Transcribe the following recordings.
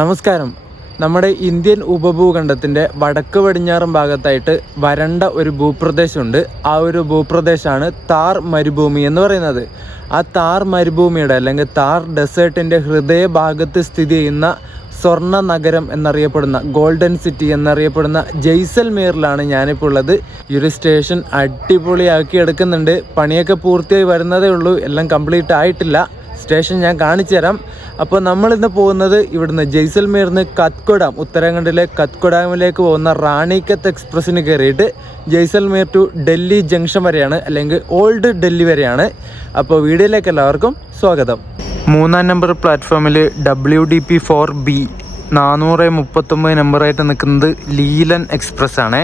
നമസ്കാരം. നമ്മുടെ ഇന്ത്യൻ ഉപഭൂഖണ്ഡത്തിൻ്റെ വടക്ക് പടിഞ്ഞാറൻ ഭാഗത്തായിട്ട് വരണ്ട ഒരു ഭൂപ്രദേശമുണ്ട്. ആ ഒരു ഭൂപ്രദേശമാണ് താർ മരുഭൂമി എന്ന് പറയുന്നത്. ആ താർ മരുഭൂമിയുടെ അല്ലെങ്കിൽ താർ ഡെസേർട്ടിൻ്റെ ഹൃദയഭാഗത്ത് സ്ഥിതി ചെയ്യുന്ന സ്വർണ്ണ നഗരം എന്നറിയപ്പെടുന്ന ഗോൾഡൻ സിറ്റി എന്നറിയപ്പെടുന്ന ജയ്സൽമീറിലാണ് ഞാനിപ്പോൾ ഉള്ളത്. ഈ ഒരു സ്റ്റേഷൻ അടിപൊളിയാക്കി എടുക്കുന്നുണ്ട്. പണിയൊക്കെ പൂർത്തിയായി വരുന്നതേ ഉള്ളൂ, എല്ലാം കംപ്ലീറ്റ് ആയിട്ടില്ല. സ്റ്റേഷൻ ഞാൻ കാണിച്ചു തരാം. അപ്പോൾ നമ്മളിന്ന് പോകുന്നത് ഇവിടുന്ന് ജയ്സൽമീറിന്ന് കത്ഗോഡാം, ഉത്തരാഖണ്ഡിലെ കത്ഗോഡാമിലേക്ക് പോകുന്ന റാണിക്കത്ത് എക്സ്പ്രസ്സിന് കയറിയിട്ട് ജയ്സൽമീർ ടു ഡൽഹി ജംഗ്ഷൻ വരെയാണ്, അല്ലെങ്കിൽ ഓൾഡ് ഡൽഹി വരെയാണ്. അപ്പോൾ വീഡിയോയിലേക്ക് എല്ലാവർക്കും സ്വാഗതം. 3-ാം നമ്പർ പ്ലാറ്റ്ഫോമിൽ WDP 4B 439 നമ്പറായിട്ട് നിൽക്കുന്നത് ലീലൻ എക്സ്പ്രസ് ആണ്.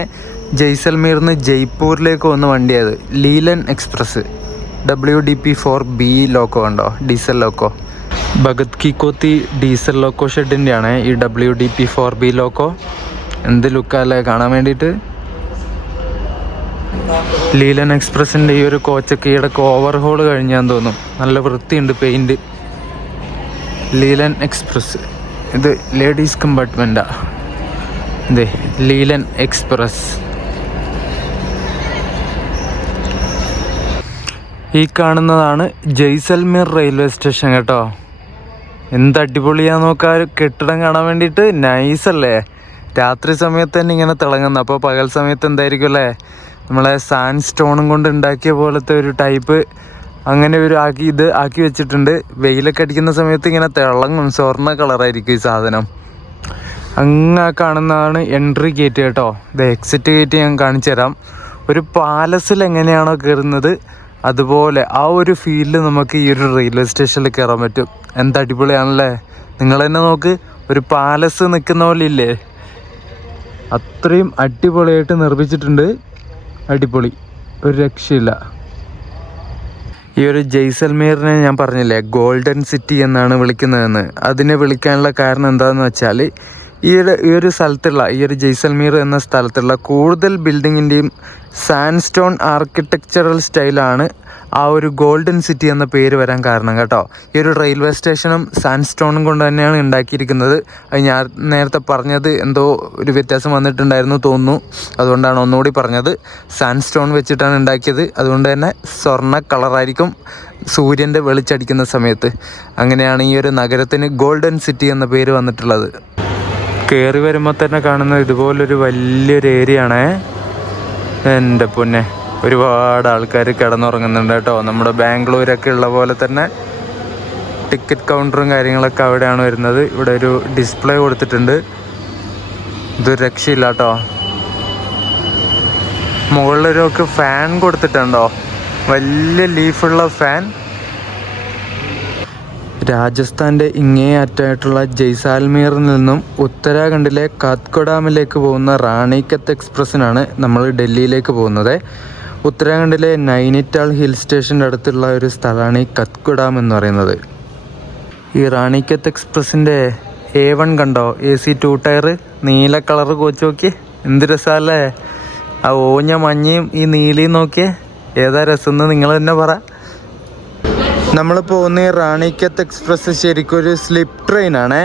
ജയ്സൽമീറിന്ന് ജയ്പൂരിലേക്ക് പോകുന്ന വണ്ടിയത് ലീലൻ എക്സ്പ്രസ്. WDP 4B ലോക്കോ കണ്ടോ, ഡീസൽ ലോക്കോ. ഭഗത് കി കോത്തി ഡീസൽ ലോക്കോ ഷെഡിൻ്റെയാണ് ഈ WDP 4B ലോക്കോ. എന്ത് ലുക്കല്ലേ കാണാൻ വേണ്ടിയിട്ട്. ലീലൻ എക്സ്പ്രസിൻ്റെ ഈ ഒരു കോച്ചൊക്കെ ഈയിടക്ക് ഓവർഹോൾ കഴിഞ്ഞാന്ന് തോന്നും. നല്ല വൃത്തിയുണ്ട് പെയിൻറ്. ലീലൻ എക്സ്പ്രസ് ഇത് ലേഡീസ് കമ്പാർട്ട്മെൻറ്റാ. ഇത് ലീലൻ എക്സ്പ്രസ്. ഈ കാണുന്നതാണ് ജയ്സൽമീർ റെയിൽവേ സ്റ്റേഷൻ കേട്ടോ. എന്ത് അടിപൊളിയാന്ന് നോക്കാൻ, കെട്ടിടം കാണാൻ വേണ്ടിയിട്ട് നൈസല്ലേ. രാത്രി സമയത്ത് തന്നെ ഇങ്ങനെ തിളങ്ങുന്നു. അപ്പോൾ പകൽ സമയത്ത് എന്തായിരിക്കും അല്ലേ, നമ്മളെ സാൻഡ് സ്റ്റോണും കൊണ്ട് ഉണ്ടാക്കിയ പോലത്തെ ഒരു ടൈപ്പ് അങ്ങനെ ഒരു ആക്കി വെച്ചിട്ടുണ്ട്. വെയിലൊക്കെ അടിക്കുന്ന സമയത്ത് ഇങ്ങനെ തിളങ്ങും, സ്വർണ്ണ കളറായിരിക്കും ഈ സാധനം. അങ്ങ് കാണുന്നതാണ് എൻട്രി ഗേറ്റ് കേട്ടോ. ഇത് എക്സിറ്റ് ഗേറ്റ് ഞാൻ കാണിച്ചു തരാം. ഒരു പാലസിൽ എങ്ങനെയാണോ കയറുന്നത് അതുപോലെ ആ ഒരു ഫീലിൽ നമുക്ക് ഈ ഒരു റെയിൽവേ സ്റ്റേഷനിൽ കയറാൻ പറ്റും. എന്ത് അടിപൊളിയാണല്ലേ. നിങ്ങൾ തന്നെ നോക്ക്, ഒരു പാലസ് നിൽക്കുന്ന പോലെ ഇല്ലേ, അത്രയും അടിപൊളിയായിട്ട് നിർമ്മിച്ചിട്ടുണ്ട്. അടിപൊളി, ഒരു രക്ഷയില്ല. ഈ ഒരു ജയ്സൽമീറിനെ ഞാൻ പറഞ്ഞില്ലേ ഗോൾഡൻ സിറ്റി എന്നാണ് വിളിക്കുന്നതെന്ന്. അതിനെ വിളിക്കാനുള്ള കാരണം എന്താണെന്ന് വെച്ചാൽ ഈ ഒരു സ്ഥലത്തുള്ള ഈ ഒരു ജയ്സൽമീർ എന്ന സ്ഥലത്തുള്ള കൂടുതൽ ബിൽഡിങ്ങിൻ്റെയും സാൻഡ് സ്റ്റോൺ ആർക്കിടെക്ചറൽ സ്റ്റൈലാണ് ആ ഒരു ഗോൾഡൻ സിറ്റി എന്ന പേര് വരാൻ കാരണം കേട്ടോ. ഈ ഒരു റെയിൽവേ സ്റ്റേഷനും സാൻഡ് സ്റ്റോണും കൊണ്ട് തന്നെയാണ് ഉണ്ടാക്കിയിരിക്കുന്നത്. അത് ഞാൻ നേരത്തെ പറഞ്ഞത് എന്തോ ഒരു വ്യത്യാസം വന്നിട്ടുണ്ടായിരുന്നു തോന്നുന്നു, അതുകൊണ്ടാണ് ഒന്നുകൂടി പറഞ്ഞത്. സാൻഡ് സ്റ്റോൺ വെച്ചിട്ടാണ് ഉണ്ടാക്കിയത്, അതുകൊണ്ട് തന്നെ സ്വർണ്ണ കളറായിരിക്കും സൂര്യൻ്റെ വെളിച്ചടിക്കുന്ന സമയത്ത്. അങ്ങനെയാണ് ഈ ഒരു നഗരത്തിന് ഗോൾഡൻ സിറ്റി എന്ന പേര് വന്നിട്ടുള്ളത്. കയറി വരുമ്പോൾ തന്നെ കാണുന്ന ഇതുപോലൊരു വലിയൊരു ഏരിയ ആണേ. എൻ്റെ പൊന്നെ, ഒരുപാട് ആൾക്കാർ കിടന്നുറങ്ങുന്നുണ്ട് കേട്ടോ. നമ്മുടെ ബാംഗ്ലൂരൊക്കെ ഉള്ള പോലെ തന്നെ ടിക്കറ്റ് കൗണ്ടറും കാര്യങ്ങളൊക്കെ അവിടെയാണ് വരുന്നത്. ഇവിടെ ഒരു ഡിസ്പ്ലേ കൊടുത്തിട്ടുണ്ട്. ഇതൊരു രക്ഷയില്ല കേട്ടോ. മുകളിലൊക്കെ ഫാൻ കൊടുത്തിട്ടുണ്ടോ, വലിയ ലീഫുള്ള ഫാൻ. രാജസ്ഥാൻ്റെ ഇങ്ങേ അറ്റായിട്ടുള്ള ജയ്സാൽമീറിൽ നിന്നും ഉത്തരാഖണ്ഡിലെ കത്ഗോഡാമിലേക്ക് പോകുന്ന റാണിക്കത്ത് എക്സ്പ്രസ്സിനാണ് നമ്മൾ ഡൽഹിയിലേക്ക് പോകുന്നത്. ഉത്തരാഖണ്ഡിലെ നൈനിറ്റാൾ ഹിൽ സ്റ്റേഷൻ്റെ അടുത്തുള്ള ഒരു സ്ഥലമാണ് ഈ കത്ഗോഡാം എന്ന് പറയുന്നത്. ഈ റാണിക്കത്ത് എക്സ്പ്രസ്സിൻ്റെ A1 കണ്ടോ, AC 2 ടയർ, നീല കളറ് കോച്ച് നോക്കിയേ, എന്ത് രസമല്ലേ. ആ ഓഞ്ഞ മഞ്ഞയും ഈ നീലയും നോക്കിയേ, ഏതാ രസം എന്ന് നിങ്ങൾ തന്നെ പറ. നമ്മൾ പോകുന്ന ഈ റാണിക്കത്ത് എക്സ്പ്രസ് ശരിക്കും ഒരു സ്ലിപ്പ് ട്രെയിനാണ്.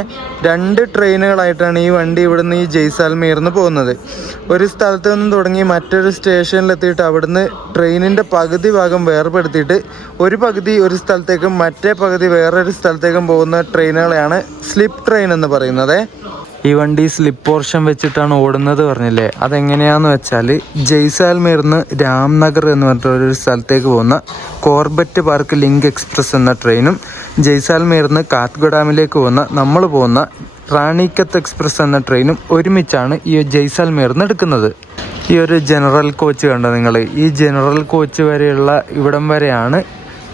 2 ട്രെയിനുകളായിട്ടാണ് ഈ വണ്ടി ഇവിടുന്ന് ഈ ജയ്സാൽമീറിന്ന് പോകുന്നത്. ഒരു സ്ഥലത്ത് നിന്നും തുടങ്ങി മറ്റൊരു സ്റ്റേഷനിലെത്തിയിട്ട് അവിടുന്ന് ട്രെയിനിൻ്റെ പകുതി ഭാഗം വേർപെടുത്തിയിട്ട് ഒരു പകുതി ഒരു സ്ഥലത്തേക്കും മറ്റേ പകുതി വേറൊരു സ്ഥലത്തേക്കും പോകുന്ന ട്രെയിനുകളെയാണ് സ്ലിപ്പ് ട്രെയിൻ എന്ന് പറയുന്നത്. ഈ വണ്ടി സ്ലിപ്പ് പോർഷൻ വെച്ചിട്ടാണ് ഓടുന്നത് പറഞ്ഞില്ലേ, അതെങ്ങനെയാണെന്ന് വെച്ചാൽ ജയ്സാൽമീറിന്ന് രാംനഗർ എന്ന് പറഞ്ഞിട്ടൊരു സ്ഥലത്തേക്ക് പോകുന്ന കോർബറ്റ് പാർക്ക് ലിങ്ക് എക്സ്പ്രസ് എന്ന ട്രെയിനും ജയ്സാൽമീറിന്ന് കാത്ഗോഡാമിലേക്ക് നമ്മൾ പോകുന്ന റാണിക്കത്ത് എക്സ്പ്രസ് എന്ന ട്രെയിനും ഒരുമിച്ചാണ് ഈ ജയ്സാൽമീറിന്ന് എടുക്കുന്നത്. ഈ ഒരു ജനറൽ കോച്ച് കണ്ടോ നിങ്ങൾ, ഈ ജനറൽ കോച്ച് വരെയുള്ള ഇവിടം വരെയാണ്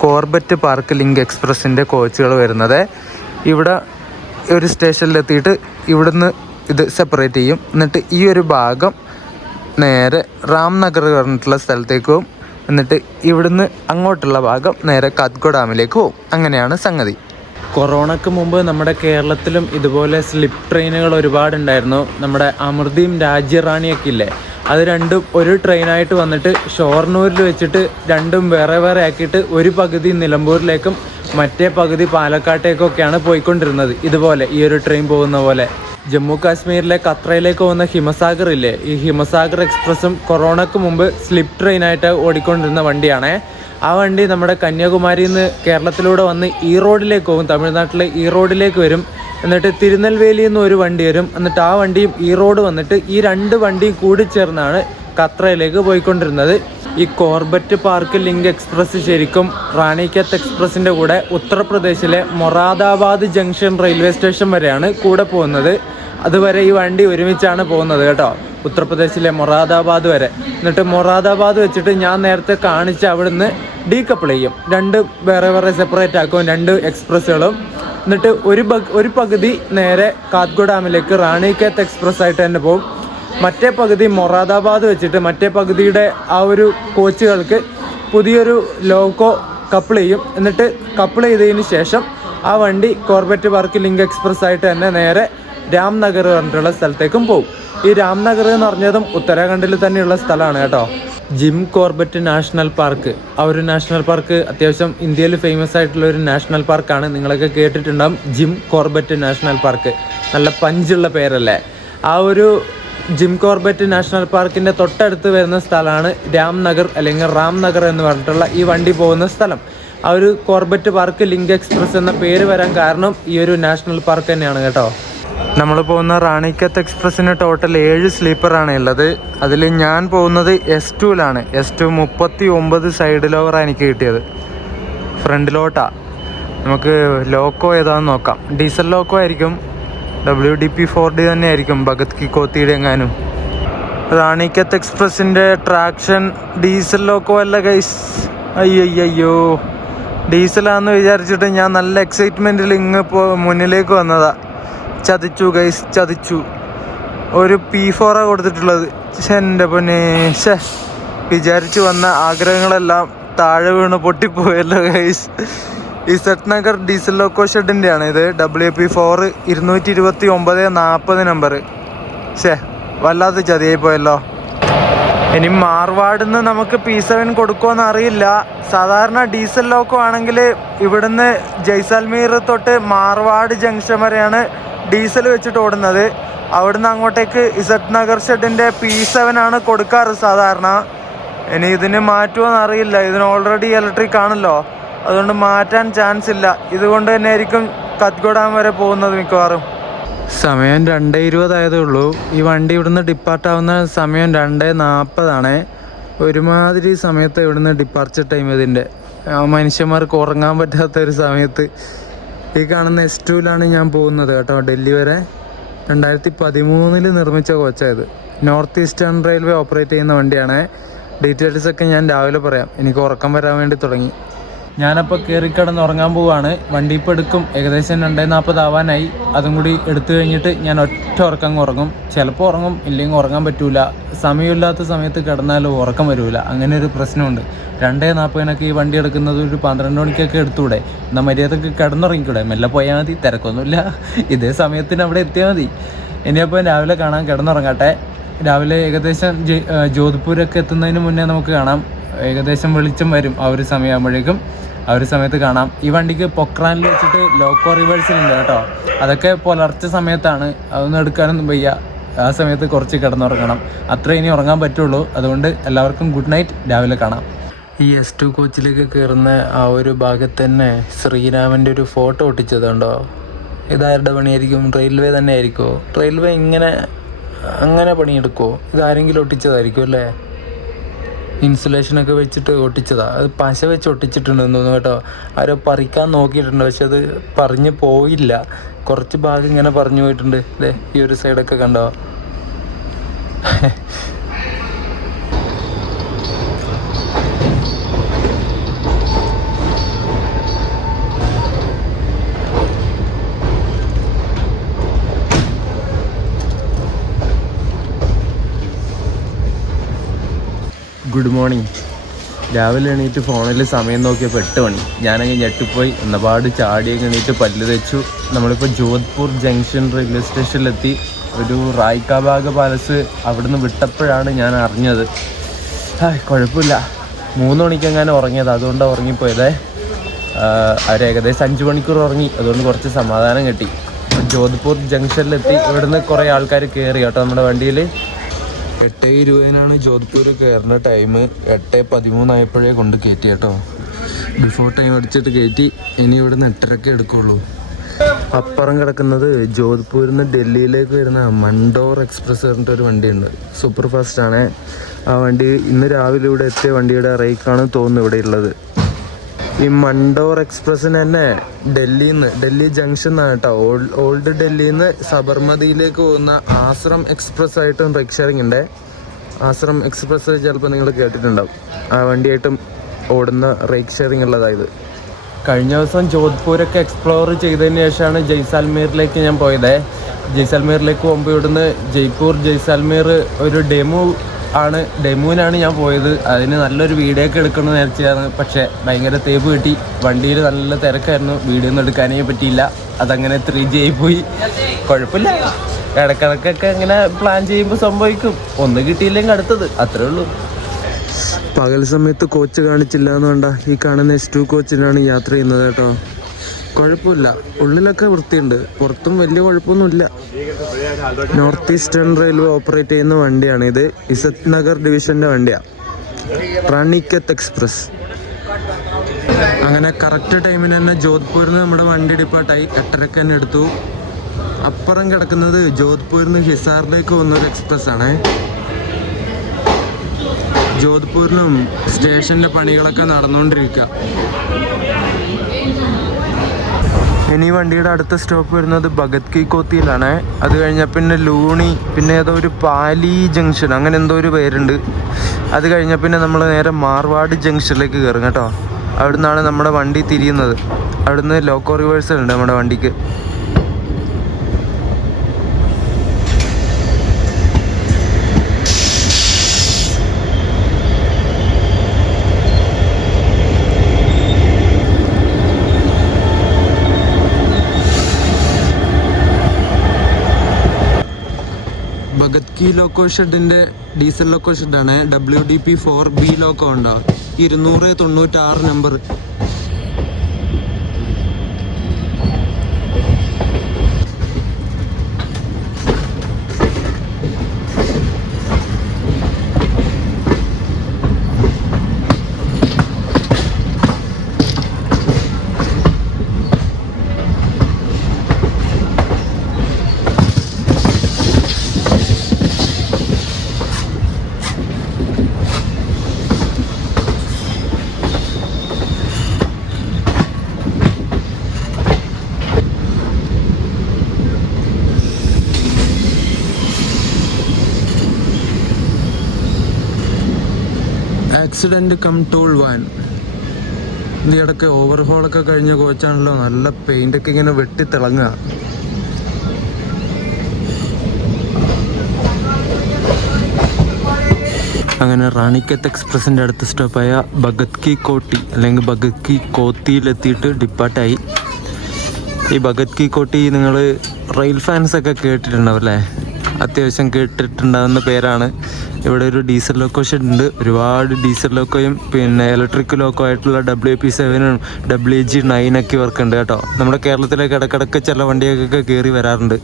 കോർബറ്റ് പാർക്ക് ലിങ്ക് എക്സ്പ്രസിൻ്റെ കോച്ചുകൾ വരുന്നത്. ഇവിടെ ഒരു സ്റ്റേഷനിലെത്തിയിട്ട് ഇവിടുന്ന് ഇത് സെപ്പറേറ്റ് ചെയ്യും. എന്നിട്ട് ഈ ഒരു ഭാഗം നേരെ രാംനഗർ പറഞ്ഞിട്ടുള്ള സ്ഥലത്തേക്ക് പോകും. എന്നിട്ട് ഇവിടുന്ന് അങ്ങോട്ടുള്ള ഭാഗം നേരെ കത്ഗോഡാമിലേക്ക് പോകും. അങ്ങനെയാണ് സംഗതി. കൊറോണയ്ക്ക് മുമ്പ് നമ്മുടെ കേരളത്തിലും ഇതുപോലെ സ്ലിപ്പ് ട്രെയിനുകൾ ഒരുപാടുണ്ടായിരുന്നു. നമ്മുടെ അമൃതയും രാജ്യറാണിയൊക്കെ ഇല്ലേ, അത് രണ്ടും ഒരു ട്രെയിനായിട്ട് വന്നിട്ട് ഷൊർണൂരിൽ വെച്ചിട്ട് രണ്ടും വേറെ വേറെ ആക്കിയിട്ട് ഒരു പകുതി നിലമ്പൂരിലേക്കും മറ്റേ പകുതി പാലക്കാട്ടേക്കൊക്കെയാണ് പോയിക്കൊണ്ടിരുന്നത്. ഇതുപോലെ ഈ ഒരു ട്രെയിൻ പോകുന്ന പോലെ. ജമ്മു കാശ്മീരിലെ കത്രയിലേക്ക് പോകുന്ന ഹിമസാഗർ ഇല്ലേ, ഈ ഹിമസാഗർ എക്സ്പ്രസ്സും കൊറോണയ്ക്ക് മുമ്പ് സ്ലിപ്പ് ട്രെയിനായിട്ട് ഓടിക്കൊണ്ടിരുന്ന വണ്ടിയാണ്. ആ വണ്ടി നമ്മുടെ കന്യാകുമാരിയിൽ നിന്ന് കേരളത്തിലൂടെ വന്ന് ഈറോഡിലേക്ക് പോകും, തമിഴ്നാട്ടിലെ ഈറോഡിലേക്ക് വരും. എന്നിട്ട് തിരുനെൽവേലിയിൽ നിന്ന് ഒരു വണ്ടി വരും, എന്നിട്ട് ആ വണ്ടിയും ഈറോഡ് വന്നിട്ട് ഈ രണ്ട് വണ്ടിയും കൂടി ചേർന്നാണ് കത്രയിലേക്ക് പോയിക്കൊണ്ടിരുന്നത്. ഈ കോർബറ്റ് പാർക്ക് ലിങ്ക് എക്സ്പ്രസ് ശരിക്കും റാണിക്കത്ത് എക്സ്പ്രസിൻ്റെ കൂടെ ഉത്തർപ്രദേശിലെ മൊറാദാബാദ് ജംഗ്ഷൻ റെയിൽവേ സ്റ്റേഷൻ വരെയാണ് കൂടെ പോകുന്നത്. അതുവരെ ഈ വണ്ടി ഒരുമിച്ചാണ് പോകുന്നത് കേട്ടോ, ഉത്തർപ്രദേശിലെ മൊറാദാബാദ് വരെ. എന്നിട്ട് മൊറാദാബാദ് വെച്ചിട്ട് ഞാൻ നേരത്തെ കാണിച്ച അവിടുന്ന് ഡീകപ്പിൾ ചെയ്യും, രണ്ട് വേറെ വേറെ സെപ്പറേറ്റ് ആക്കും രണ്ട് എക്സ്പ്രസ്സുകളും. എന്നിട്ട് ഒരു പകുതി നേരെ കാത്ഗോഡാമിലേക്ക് റാണിക്കത്ത് എക്സ്പ്രസ് ആയിട്ട് തന്നെ പോകും. മറ്റേ പകുതി മൊറാദാബാദ് വെച്ചിട്ട് മറ്റേ പകുതിയുടെ ആ ഒരു കോച്ചുകൾക്ക് പുതിയൊരു ലോക്കോ കപ്പിൾ ചെയ്യും. എന്നിട്ട് കപ്പിൾ ചെയ്തതിന് ശേഷം ആ വണ്ടി കോർബറ്റ് പാർക്ക് ലിങ്ക് എക്സ്പ്രസ് ആയിട്ട് തന്നെ നേരെ രാംനഗർ പറഞ്ഞിട്ടുള്ള സ്ഥലത്തേക്കും പോകും. ഈ രാംനഗർ എന്ന് പറഞ്ഞതും ഉത്തരാഖണ്ഡിൽ തന്നെയുള്ള സ്ഥലമാണ് കേട്ടോ. ജിം കോർബറ്റ് നാഷണൽ പാർക്ക്, ആ ഒരു നാഷണൽ പാർക്ക് അത്യാവശ്യം ഇന്ത്യയിൽ ഫേമസ് ആയിട്ടുള്ള ഒരു നാഷണൽ പാർക്കാണ്. നിങ്ങളൊക്കെ കേട്ടിട്ടുണ്ടാകും ജിം കോർബറ്റ് നാഷണൽ പാർക്ക്, നല്ല പഞ്ചുള്ള പേരല്ലേ. ആ ഒരു ജിം കോർബറ്റ് നാഷണൽ പാർക്കിൻ്റെ തൊട്ടടുത്ത് വരുന്ന സ്ഥലമാണ് രാംനഗർ അല്ലെങ്കിൽ റാംനഗർ എന്ന് പറഞ്ഞിട്ടുള്ള ഈ വണ്ടി പോകുന്ന സ്ഥലം. ആ ഒരു കോർബറ്റ് പാർക്ക് ലിങ്ക് എക്സ്പ്രസ് എന്ന പേര് വരാൻ കാരണം ഈ ഒരു നാഷണൽ പാർക്ക് തന്നെയാണ് കേട്ടോ. നമ്മൾ പോകുന്ന റാണിക്കത്ത് എക്സ്പ്രസ്സിന് ടോട്ടൽ 7 സ്ലീപ്പറാണ് ഉള്ളത്. അതിൽ ഞാൻ പോകുന്നത് S2ലാണ്. S2 39 സൈഡ് ലോവറാണ് എനിക്ക് കിട്ടിയത്, ഫ്രണ്ടിലോട്ടാണ്. നമുക്ക് ലോക്കോ ഏതാണെന്ന് നോക്കാം. ഡീസൽ ലോക്കോ ആയിരിക്കും, WDP-4D തന്നെ ആയിരിക്കും, ഭഗത് കി കോത്തിയുടെ എങ്ങാനും. റാണിക്കത്ത് എക്സ്പ്രസിൻ്റെ ട്രാക്ഷൻ ഡീസൽ ലോക്കോ അല്ല ഗൈസ്, അയ്യോ ഡീസലാണെന്ന് വിചാരിച്ചിട്ട് ഞാൻ നല്ല എക്സൈറ്റ്മെൻറ്റിൽ മുന്നിലേക്ക് വന്നതാ. ചതിച്ചു ഗൈസ്, ചതിച്ചു. ഒരു P4 കൊടുത്തിട്ടുള്ളത്. എൻ്റെ പൊന്നേ, വിചാരിച്ചു വന്ന ആഗ്രഹങ്ങളെല്ലാം താഴെ വീണ് പൊട്ടിപ്പോയല്ലോ guys. Izzatnagar diesel loco ഷെഡിൻ്റെ ആണ് ഇത്. WP-4 229-40 number. വല്ലാതെ ചതിയായി പോയല്ലോ. ഇനി മാർവാഡിൽ നിന്ന് നമുക്ക് P7 കൊടുക്കുമെന്ന് അറിയില്ല. സാധാരണ ഡീസൽ ലോക്കോ ആണെങ്കിൽ ഇവിടുന്ന് ജയ്സാൽമീർ തൊട്ട് മാർവാഡ് ജംഗ്ഷൻ വരെയാണ് ഡീസൽ വെച്ചിട്ട് ഓടുന്നത്. അവിടുന്ന് അങ്ങോട്ടേക്ക് ഇസഡ് നഗർ ഷെഡിൻ്റെ P7 ആണ് കൊടുക്കാറ് സാധാരണ. ഇനി ഇതിന് മാറ്റുമോയെന്ന് അറിയില്ല. ഇതിന് ഓൾറെഡി ഇലക്ട്രിക് ആണല്ലോ, അതുകൊണ്ട് മാറ്റാൻ ചാൻസ് ഇല്ല. ഇതുകൊണ്ട് തന്നെ ആയിരിക്കും കാത്ഗോഡാം വരെ പോകുന്നത് മിക്കവാറും. സമയം 2:20 ആയതേ ഉള്ളൂ. ഈ വണ്ടി ഇവിടുന്ന് ഡിപ്പാർട്ടാവുന്ന സമയം 2:40 ഒരുമാതിരി സമയത്ത് ഇവിടുന്ന് ഡിപ്പാർച്ചർ ടൈം. ഇതിൻ്റെ മനുഷ്യന്മാർക്ക് ഉറങ്ങാൻ പറ്റാത്തൊരു സമയത്ത്. ഈ കാണുന്ന S2ലാണ് ഞാൻ പോകുന്നത് കേട്ടോ, ഡൽഹി വരെ. 2013 നിർമ്മിച്ച കോച്ചായത്. നോർത്ത് ഈസ്റ്റേൺ റെയിൽവേ ഓപ്പറേറ്റ് ചെയ്യുന്ന വണ്ടിയാണ്. ഡീറ്റെയിൽസൊക്കെ ഞാൻ രാവിലെ പറയാം, എനിക്ക് ഉറക്കം വരാൻ വേണ്ടി തുടങ്ങി. ഞാനപ്പോൾ കയറിക്കിടന്ന് ഉറങ്ങാൻ പോവുകയാണ്. വണ്ടി ഇപ്പോൾ എടുക്കും, ഏകദേശം 2:40 ആവാനായി. അതും കൂടി എടുത്തു കഴിഞ്ഞിട്ട് ഞാൻ ഒറ്റ ഉറക്കം ഉറങ്ങും. ചിലപ്പോൾ ഉറങ്ങും, ഇല്ലെങ്കിൽ ഉറങ്ങാൻ പറ്റൂല. സമയമില്ലാത്ത സമയത്ത് കിടന്നാലും ഉറക്കം വരില്ല, അങ്ങനെ ഒരു പ്രശ്നമുണ്ട്. 2:40 ഈ വണ്ടി എടുക്കുന്നത് ഒരു 12 മണിക്കൊക്കെ എടുത്തൂടെ, എന്നാൽ മര്യാദക്ക് കിടന്നുറങ്ങിക്കൂടെ. മെല്ലെ പോയാൽ മതി, തിരക്കൊന്നുമില്ല. ഇതേ സമയത്തിന് അവിടെ എത്തിയാൽ മതി. ഇനിയപ്പോൾ രാവിലെ കാണാം, കിടന്നുറങ്ങട്ടെ. രാവിലെ ഏകദേശം ജോധ്പൂരൊക്കെ എത്തുന്നതിന് മുന്നേ നമുക്ക് കാണാം. ഏകദേശം വെളിച്ചം വരും ആ ഒരു സമയമാകുമ്പോഴേക്കും. ആ ഒരു സമയത്ത് കാണാം. ഈ വണ്ടിക്ക് പൊക്രാനിൽ വെച്ചിട്ട് ലോക്കോ റിവേഴ്സലുണ്ട് കേട്ടോ. അതൊക്കെ പുലർച്ച സമയത്താണ്, അതൊന്നും എടുക്കാനൊന്നും വയ്യ. ആ സമയത്ത് കുറച്ച് കിടന്നുറങ്ങണം, അത്രേ ഇനി ഉറങ്ങാൻ പറ്റുള്ളൂ. അതുകൊണ്ട് എല്ലാവർക്കും ഗുഡ് നൈറ്റ്, രാവിലെ കാണാം. ഈ S2 കോച്ചിലേക്ക് കയറുന്ന ആ ഒരു ഭാഗത്ത് തന്നെ ശ്രീരാമൻ്റെ ഒരു ഫോട്ടോ ഒട്ടിച്ചതുണ്ടോ? ഇതാരുടെ പണിയായിരിക്കും? റെയിൽവേ തന്നെ ആയിരിക്കുമോ? റെയിൽവേ അങ്ങനെ പണിയെടുക്കുമോ? ഇതാരെങ്കിലും ഒട്ടിച്ചതായിരിക്കും അല്ലേ? ഇൻസുലേഷനൊക്കെ വെച്ചിട്ട് ഒട്ടിച്ചതാ. അത് പശ വെച്ച് ഒട്ടിച്ചിട്ടുണ്ടെന്ന് തോന്നുന്നു കേട്ടോ. ആരോ പറിക്കാൻ നോക്കിയിട്ടുണ്ട്, പക്ഷെ അത് പറഞ്ഞു പോയില്ല. കുറച്ച് ഭാഗം ഇങ്ങനെ പറഞ്ഞു പോയിട്ടുണ്ട്. അല്ലേ, ഈ ഒരു സൈഡൊക്കെ കണ്ടോ? Good morning. രാവിലെ എണീറ്റ് ഫോണിൽ സമയം നോക്കിയപ്പോൾ 8 മണി. ഞാനങ്ങ് ഞെട്ടിപ്പോയി. എന്നപാട് ചാടിയൊക്കെ എണീറ്റ് പല്ല് തെച്ചു. നമ്മളിപ്പോൾ ജോധ്പൂർ ജംഗ്ഷൻ റെയിൽവേ സ്റ്റേഷനിലെത്തി. ഒരു റായ്ക്കാബാഗ് പാലസ് അവിടുന്ന് വിട്ടപ്പോഴാണ് ഞാൻ അറിഞ്ഞത്. കുഴപ്പമില്ല, 3 മണിക്കെങ്ങാനും ഉറങ്ങിയത്, അതുകൊണ്ടാണ് ഉറങ്ങിപ്പോയതേ. അവർ ഏകദേശം 5 മണിക്കൂർ ഉറങ്ങി, അതുകൊണ്ട് കുറച്ച് സമാധാനം കിട്ടി. ജോധ്പൂർ ജംഗ്ഷനിലെത്തി. ഇവിടുന്ന് കുറേ ആൾക്കാർ കയറി കേട്ടോ നമ്മുടെ വണ്ടിയിൽ. 8:20 ജോധ്പൂർ കയറുന്ന ടൈം. 8:13 ആയപ്പോഴേ കൊണ്ട് കയറ്റി കേട്ടോ. ബിഫോർ ടൈം അടിച്ചിട്ട് കയറ്റി. ഇനി ഇവിടുന്ന് 8:30 എടുക്കുള്ളൂ. അപ്പുറം കിടക്കുന്നത് ജോധ്പൂരിൽ നിന്ന് ഡൽഹിയിലേക്ക് വരുന്ന മണ്ടോർ എക്സ്പ്രസ് പറഞ്ഞിട്ട് ഒരു വണ്ടിയുണ്ട്. സൂപ്പർ ഫാസ്റ്റ് ആണ് ആ വണ്ടി. ഇന്ന് രാവിലെ ഇവിടെ എത്തിയ വണ്ടിയുടെ റേക്കാണ് തോന്നുന്നു ഇവിടെ ഉള്ളത്. ഈ മണ്ടോർ എക്സ്പ്രസ്സിന് തന്നെ ഡൽഹി ജംഗ്ഷൻ എന്നാണ് കേട്ടോ. ഓൾഡ് ഡൽഹിയിൽ നിന്ന് സബർമതിയിലേക്ക് പോകുന്ന ആശ്രം എക്സ്പ്രസ് ആയിട്ടും റൈഡ് ഷെയറിംഗ് ഉണ്ട്. ആശ്രം എക്സ്പ്രസ് ചിലപ്പോൾ നിങ്ങൾ കേട്ടിട്ടുണ്ടാവും. ആ വണ്ടിയായിട്ടും ഓടുന്ന റൈഡ് ഷെയറിംഗ് ഉള്ളതായത്. കഴിഞ്ഞ ദിവസം ജോധ്പൂരൊക്കെ എക്സ്പ്ലോർ ചെയ്തതിന് ശേഷമാണ് ജയ്സാൽമീറിലേക്ക് ഞാൻ പോയത്. ജയ്സാൽമീറിലേക്ക് പോകുമ്പോൾ ഇവിടുന്ന് ജയ്സാൽമീർ ഒരു ഡെമുവിനാണ് ഞാൻ പോയത്. അതിന് നല്ലൊരു വീഡിയോ ഒക്കെ എടുക്കണമെന്ന് വിചാരിച്ചതാണ്. പക്ഷേ ഭയങ്കര തേപ്പ് കിട്ടി. വണ്ടിയിൽ നല്ല തിരക്കായിരുന്നു, വീഡിയോ ഒന്നും എടുക്കാനേ പറ്റിയില്ല. അതങ്ങനെ 3G ആയിപ്പോയി. കുഴപ്പമില്ല, ഇടക്കിടക്കൊക്കെ ഇങ്ങനെ പ്ലാൻ ചെയ്യുമ്പോൾ സംഭവിക്കും. ഒന്ന് കിട്ടിയില്ലെങ്കിൽ അടുത്തത്, അത്രേ ഉള്ളൂ. പകൽ സമയത്ത് കോച്ച് കാണിച്ചില്ല എന്ന് വേണ്ട, ഈ കാണുന്ന S2 കോച്ചിനാണ് യാത്ര ചെയ്യുന്നത് കേട്ടോ. കുഴപ്പമില്ല, ഉള്ളിലൊക്കെ വൃത്തിയുണ്ട്, പുറത്തും വലിയ കുഴപ്പമൊന്നുമില്ല. നോർത്ത് ഈസ്റ്റേൺ റെയിൽവേ ഓപ്പറേറ്റ് ചെയ്യുന്ന വണ്ടിയാണ് ഇത്. ഇസത് നഗർ ഡിവിഷൻ്റെ വണ്ടിയാണ്, റാണിക്കത്ത് എക്സ്പ്രസ്. അങ്ങനെ കറക്റ്റ് ടൈമിന് തന്നെ ജോധ്പൂരിൽ നിന്ന് നമ്മുടെ വണ്ടി ഡിപ്പാർട്ടായി. 8:30 തന്നെ എടുത്തു. അപ്പുറം കിടക്കുന്നത് ജോധ്പൂരിൽ നിന്ന് ഹിസാറിലേക്ക് പോകുന്നൊരു എക്സ്പ്രസ് ആണ്. ജോധ്പൂരിലും സ്റ്റേഷൻ്റെ പണികളൊക്കെ നടന്നുകൊണ്ടിരിക്കുക. ഇനി വണ്ടിയുടെ അടുത്ത സ്റ്റോപ്പ് വരുന്നത് ഭഗത് കി കോത്തിയിലാണ്. അത് കഴിഞ്ഞാൽ പിന്നെ ലൂണി, പിന്നെ ഏതോ ഒരു പാലി ജംഗ്ഷൻ, അങ്ങനെ എന്തോ ഒരു പേരുണ്ട്. അത് കഴിഞ്ഞാൽ പിന്നെ നമ്മൾ നേരെ മാർവാഡ് ജംഗ്ഷനിലേക്ക് കയറും കേട്ടോ. അവിടെ നിന്നാണ് നമ്മുടെ വണ്ടി തിരിയുന്നത്. അവിടുന്ന് ലോക്കോ റിവേഴ്സൽ ഉണ്ട് നമ്മുടെ വണ്ടിക്ക്. ഭഗത് കി ലോക്കോ ഷെഡിൻ്റെ ഡീസൽ ലോക്കോ ഷെഡാണ്. WDP 4B ലോക്കോ ഉണ്ടാവും. 296 number. Accident cum tool van. ഇത് ഇടയ്ക്ക് ഓവർഹോളൊക്കെ കഴിഞ്ഞ കോച്ചാണല്ലോ. നല്ല പെയിൻ്റൊക്കെ ഇങ്ങനെ വെട്ടിത്തിളങ്ങുക. അങ്ങനെ റാണിക്കത്ത് എക്സ്പ്രസിൻ്റെ അടുത്ത സ്റ്റോപ്പായ ഭഗത് കി കോട്ടി അല്ലെങ്കിൽ ഭഗത് കി കോത്തിയിലെത്തിയിട്ട് ഡിപ്പാർട്ടായി. ഈ ഭഗത് കി കോട്ടി നിങ്ങൾ റെയിൽ ഫാൻസൊക്കെ കേട്ടിട്ടുണ്ടാവും അല്ലേ? അത്യാവശ്യം കേട്ടിട്ടുണ്ടാകുന്ന പേരാണ്. ഇവിടെ ഒരു ഡീസൽ ലോക്കോ ഷെഡ് ഉണ്ട്. ഒരുപാട് ഡീസൽ ലോക്കോയും പിന്നെ ഇലക്ട്രിക് ലോക്കോ ആയിട്ടുള്ള WP7 WG9 ഒക്കെ ഇവർക്കുണ്ട് കേട്ടോ. നമ്മുടെ കേരളത്തിലേക്ക് ഇടക്കിടക്ക് ചില വണ്ടിയൊക്കെ കയറി വരാറുണ്ട്.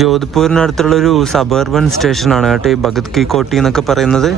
ജോധ്പൂരിനടുത്തുള്ളൊരു സബർബൻ സ്റ്റേഷനാണ് കേട്ടോ ഈ ഭഗത് കി കോട്ടി എന്നൊക്കെ പറയുന്നത്.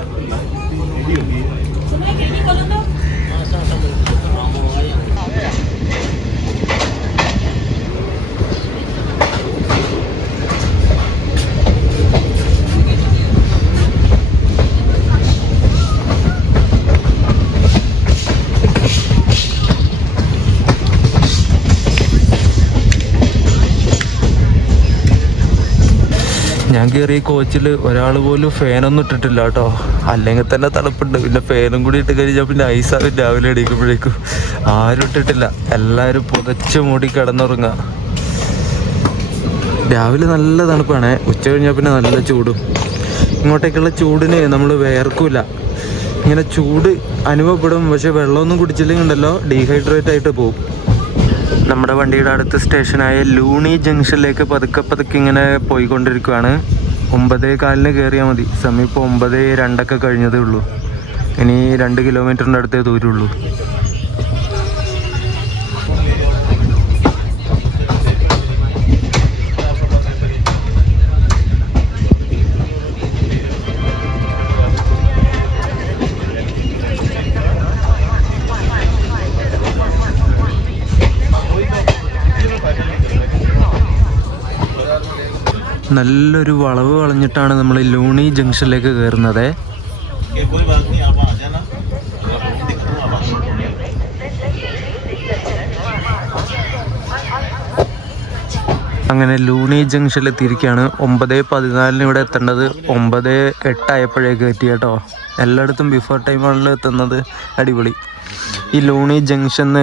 ഞാൻ കയറിയ കോച്ചിൽ ഒരാൾ പോലും ഫാനൊന്നും ഇട്ടിട്ടില്ല കേട്ടോ. അല്ലെങ്കിൽ തന്നെ തണുപ്പുണ്ട്, പിന്നെ ഫാനും കൂടി ഇട്ട് കഴിഞ്ഞാൽ പിന്നെ ഐസാകും രാവിലെ എണീക്കുമ്പോഴേക്കും. ആരും ഇട്ടിട്ടില്ല, എല്ലാവരും പുതച്ച് മൂടി കിടന്നുറങ്ങുക. രാവിലെ നല്ല തണുപ്പാണ്, ഉച്ച കഴിഞ്ഞാൽ പിന്നെ നല്ല ചൂടും. ഇങ്ങോട്ടേക്കുള്ള ചൂടിന് നമ്മൾ വേർക്കില്ല. ഇങ്ങനെ ചൂട് അനുഭവപ്പെടും, പക്ഷെ വെള്ളമൊന്നും കുടിച്ചില്ലെങ്കിൽ ഉണ്ടല്ലോ ഡീഹൈഡ്രേറ്റ് ആയിട്ട് പോകും. നമ്മുടെ വണ്ടിയുടെ അടുത്ത സ്റ്റേഷനായ ലൂണി ജംഗ്ഷനിലേക്ക് പതുക്കെ ഇങ്ങനെ പോയിക്കൊണ്ടിരിക്കുകയാണ്. 9:15 കയറിയാൽ മതി. സമയം ഇപ്പോൾ 9:02 കഴിഞ്ഞതേ ഉള്ളൂ. ഇനി 2 കിലോമീറ്ററിൻ്റെ അടുത്തേ ദൂരമുള്ളൂ. നല്ലൊരു വളവ് വളഞ്ഞിട്ടാണ് നമ്മൾ ലൂണി ജംഗ്ഷനിലേക്ക് കയറുന്നത്. അങ്ങനെ ലൂണി ജംഗ്ഷനിൽ എത്തിയിരിക്കുകയാണ്. 9:14 ഇവിടെ എത്തേണ്ടത് 9:08 ആയപ്പോഴേക്ക് എത്തി കേട്ടോ. എല്ലായിടത്തും ബിഫോർ ടൈമാണല്ലോ എത്തുന്നത്. അടിപൊളി. ഈ ലൂണി ജംഗ്ഷന്ന്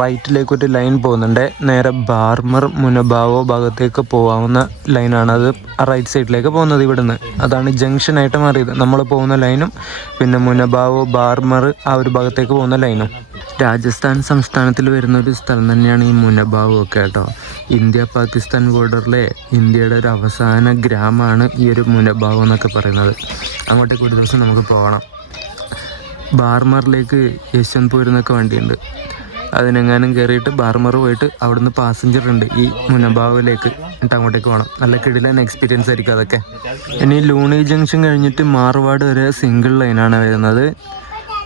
റൈറ്റിലേക്ക് ഒരു ലൈൻ പോകുന്നുണ്ട്. നേരെ ബാർമർ മുനബാവോ ഭാഗത്തേക്ക് പോകാവുന്ന ലൈനാണ്. അത് റൈറ്റ് സൈഡിലേക്ക് പോകുന്നത് ഇവിടുന്ന്. അതാണ് ജംഗ്ഷനായിട്ട് മാറിയത്. നമ്മൾ പോകുന്ന ലൈനും പിന്നെ മുനബാവോ ബാർമർ ആ ഒരു ഭാഗത്തേക്ക് പോകുന്ന ലൈനും. രാജസ്ഥാൻ സംസ്ഥാനത്തിൽ വരുന്ന ഒരു സ്ഥലം തന്നെയാണ് ഈ മുനബാവോ ഒക്കെ കേട്ടോ. ഇന്ത്യ പാകിസ്ഥാൻ ബോർഡറിലെ ഇന്ത്യയുടെ ഒരു അവസാന ഗ്രാമമാണ് ഈ ഒരു മുനബാവോ എന്നൊക്കെ പറയുന്നത്. അങ്ങോട്ടേക്ക് ഒരു ദിവസം നമുക്ക് പോകണം. ബാർമറിലേക്ക് യശ്വന്ത്പൂരിൽ നിന്നൊക്കെ വണ്ടിയുണ്ട്. അതിനെങ്ങാനും കയറിയിട്ട് ബാർമർ പോയിട്ട് അവിടുന്ന് പാസഞ്ചർ ഉണ്ട് ഈ മുനബാവിലേക്ക്. എന്നിട്ട് അങ്ങോട്ടേക്ക് പോകണം. നല്ല കിടിലൻ എക്സ്പീരിയൻസ് ആയിരിക്കും അതൊക്കെ. ഇനി ലൂണി ജംഗ്ഷൻ കഴിഞ്ഞിട്ട് മാർവാഡ് വരെ സിംഗിൾ ലൈനാണ് വരുന്നത്.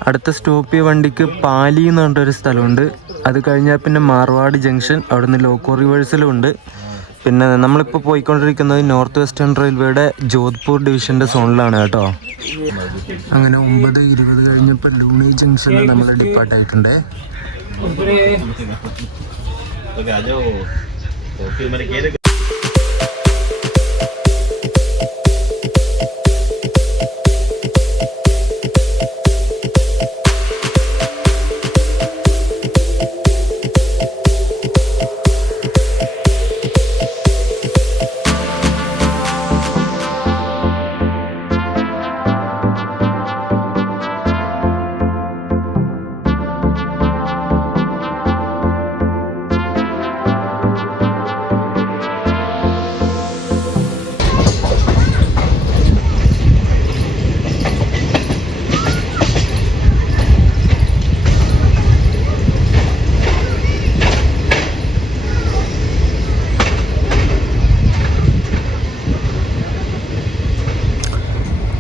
അടുത്ത സ്റ്റോപ്പ് ചെയ്യ വണ്ടിക്ക് പാലി എന്ന് പറഞ്ഞൊരു സ്ഥലമുണ്ട്. അത് കഴിഞ്ഞാൽ പിന്നെ മാർവാഡ് ജംഗ്ഷൻ, അവിടുന്ന് ലോക്കോ റിവേഴ്സലും ഉണ്ട്. പിന്നെ നമ്മളിപ്പോൾ പോയിക്കൊണ്ടിരിക്കുന്നത് നോർത്ത് വെസ്റ്റേൺ റെയിൽവേയുടെ ജോധ്പൂർ ഡിവിഷൻ്റെ സോണിലാണ് കേട്ടോ. അങ്ങനെ 9:20 കഴിഞ്ഞപ്പോൾ ലൂണി ജംഗ്ഷനിൽ നമ്മൾ ഡിപ്പാർട്ടായിട്ടുണ്ട്.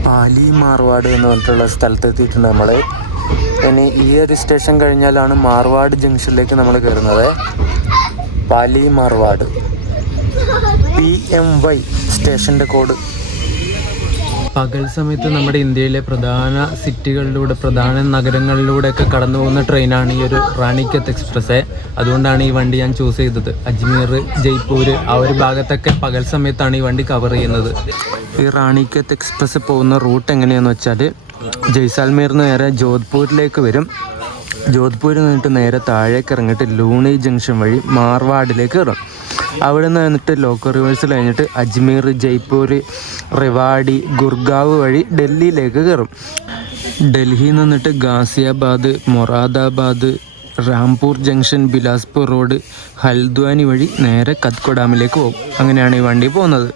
പാലി മാർവാഡ് എന്ന് പറഞ്ഞിട്ടുള്ള സ്ഥലത്തെത്തിയിട്ടുണ്ട് നമ്മൾ. ഇനി ഈ ഒരു സ്റ്റേഷൻ കഴിഞ്ഞാലാണ് മാർവാഡ് ജംഗ്ഷനിലേക്ക് നമ്മൾ കയറുന്നത്. പാലി മാർവാഡ് PMY സ്റ്റേഷൻ്റെ കോഡ്. പകൽ സമയത്ത് നമ്മുടെ ഇന്ത്യയിലെ പ്രധാന സിറ്റികളിലൂടെ, പ്രധാന നഗരങ്ങളിലൂടെയൊക്കെ കടന്നു പോകുന്ന ട്രെയിനാണ് ഈ ഒരു റാണിക്കത്ത് എക്സ്പ്രസ്. അതുകൊണ്ടാണ് ഈ വണ്ടി ഞാൻ ചൂസ് ചെയ്തത്. അജ്മീർ, ജയ്പൂർ ആ ഒരു ഭാഗത്തൊക്കെ പകൽ സമയത്താണ് ഈ വണ്ടി കവർ ചെയ്യുന്നത്. ഈ റാണിക്കത്ത് എക്സ്പ്രസ് പോകുന്ന റൂട്ട് എങ്ങനെയാണെന്ന് വെച്ചാൽ ജയ്സാൽമീറിന് നേരെ ജോധ്പൂരിലേക്ക് വരും. ജോധ്പൂരിൽ നിന്നിട്ട് നേരെ താഴേക്ക് ഇറങ്ങിയിട്ട് ലൂണി ജംഗ്ഷൻ വഴി മാർവാഡിലേക്ക് കയറും. അവിടെ നിന്ന് വന്നിട്ട് ലോക്കോ റിവേഴ്സിൽ കഴിഞ്ഞിട്ട് അജ്മീർ, ജയ്പൂർ, റെവാഡി, ഗുർഗാവ് വഴി ഡൽഹിയിലേക്ക് കയറും. ഡൽഹിയിൽ നിന്നിട്ട് ഗാസിയാബാദ്, മൊറാദാബാദ്, രാംപൂർ ജംഗ്ഷൻ, ബിലാസ്പൂർ റോഡ്, ഹൽദ്വാനി വഴി നേരെ കത്ഗോഡാമിലേക്ക് പോകും. അങ്ങനെയാണ് ഈ വണ്ടി പോകുന്നത്.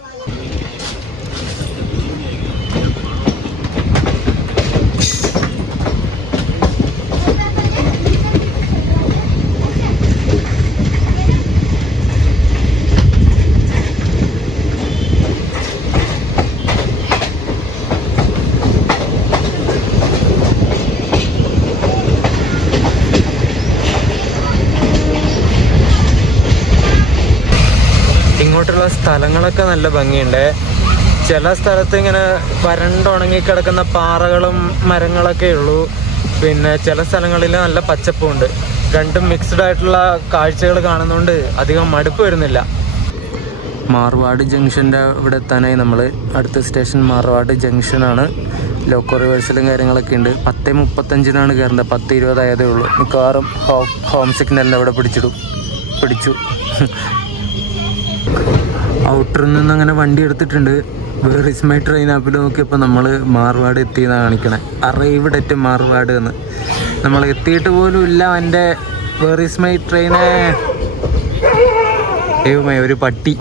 ഇങ്ങോട്ടുള്ള സ്ഥലങ്ങളൊക്കെ നല്ല ഭംഗിയുണ്ട്. ചില സ്ഥലത്ത് ഇങ്ങനെ വരണ്ടുണങ്ങി കിടക്കുന്ന പാറകളും മരങ്ങളൊക്കെ ഉള്ളൂ. പിന്നെ ചില സ്ഥലങ്ങളിൽ നല്ല പച്ചപ്പുണ്ട്. രണ്ടും മിക്സ്ഡ് ആയിട്ടുള്ള കാഴ്ചകൾ കാണുന്നതുകൊണ്ട് അധികം മടുപ്പ് വരുന്നില്ല. മാർവാഡ് ജംഗ്ഷൻ്റെ ഇവിടെ എത്താനായി നമ്മൾ. അടുത്ത സ്റ്റേഷൻ മാർവാഡ് ജംഗ്ഷനാണ്. ലോക്കോ റിവേഴ്സലും കാര്യങ്ങളൊക്കെ ഉണ്ട്. 10:35 കയറുന്നത്. 10:20 ആയതേ ഉള്ളൂ. മിക്കവാറും ഹോം സിഗ്നലിൻ്റെ അവിടെ പിടിച്ചു. ഔട്ടറിൽ നിന്ന് അങ്ങനെ വണ്ടി എടുത്തിട്ടുണ്ട്. വേർ ഇസ് മൈ ട്രെയിൻ ആപ്പിൽ നോക്കിയപ്പോൾ നമ്മൾ മാർവാട് എത്തിയെന്നാണ് കാണിക്കണേ. അറൈവ്ഡ് അറ്റ് മാർവാട് എന്ന്. നമ്മൾ എത്തിയിട്ട് പോലും ഇല്ല. എൻ്റെ വേർ ഇസ് മൈ ട്രെയിന്. ദൈവമേ, ഒരു പട്ടി.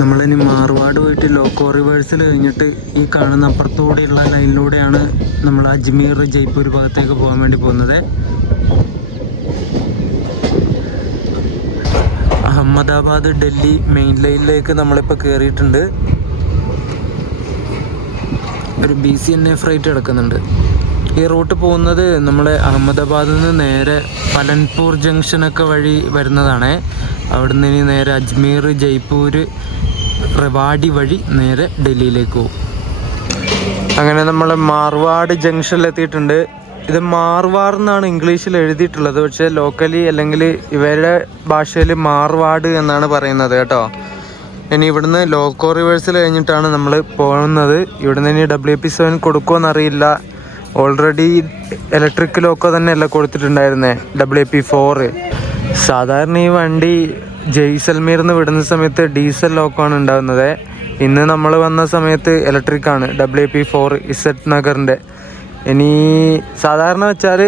നമ്മളിനി മാർവാട് പോയിട്ട് ലോക്കോ റിവേഴ്സിൽ കഴിഞ്ഞിട്ട് ഈ കാണുന്ന അപ്പുറത്തൂടെയുള്ള ലൈനിലൂടെയാണ് നമ്മൾ അജ്മീർ ജയ്പൂർ ഭാഗത്തേക്ക് പോകാൻ വേണ്ടി പോകുന്നത്. അഹമ്മദാബാദ് ഡൽഹി മെയിൻ ലൈനിലേക്ക് നമ്മളിപ്പോൾ കയറിയിട്ടുണ്ട്. ഒരു BCNA ഫ്രൈറ്റ് കിടക്കുന്നുണ്ട്. ഈ റൂട്ട് പോകുന്നത് നമ്മുടെ അഹമ്മദാബാദിൽ നിന്ന് നേരെ പലൻപൂർ ജംഗ്ഷനൊക്കെ വഴി വരുന്നതാണ്. അവിടുന്ന് ഇനി നേരെ അജ്മീർ ജയ്പൂർ റെവാഡി വഴി നേരെ ഡൽഹിയിലേക്ക് പോകും. അങ്ങനെ നമ്മൾ മാർവാട് ജംഗ്ഷനിലെത്തിയിട്ടുണ്ട്. ഇത് മാർവാർ എന്നാണ് ഇംഗ്ലീഷിൽ എഴുതിയിട്ടുള്ളത്, പക്ഷേ ലോക്കലി അല്ലെങ്കിൽ ഇവരുടെ ഭാഷയിൽ മാർവാട് എന്നാണ് പറയുന്നത് കേട്ടോ. ഇനി ഇവിടുന്ന് ലോക്കോ റിവേഴ്സിൽ കഴിഞ്ഞിട്ടാണ് നമ്മൾ പോകുന്നത്. ഇവിടുന്ന് ഇനി WP7 കൊടുക്കുമെന്നറിയില്ല. ഓൾറെഡി ഇലക്ട്രിക് ലോക്കോ തന്നെയല്ല കൊടുത്തിട്ടുണ്ടായിരുന്നേ, WP4. സാധാരണ ഈ വണ്ടി ജയ്സൽമീർന്ന് വിടുന്ന സമയത്ത് ഡീസൽ ലോക്കമാണ് ഉണ്ടാകുന്നത്. ഇന്ന് നമ്മൾ വന്ന സമയത്ത് ഇലക്ട്രിക്കാണ്, WP4 ഇസറ്റ് നഗറിൻ്റെ. ഇനി സാധാരണ വെച്ചാൽ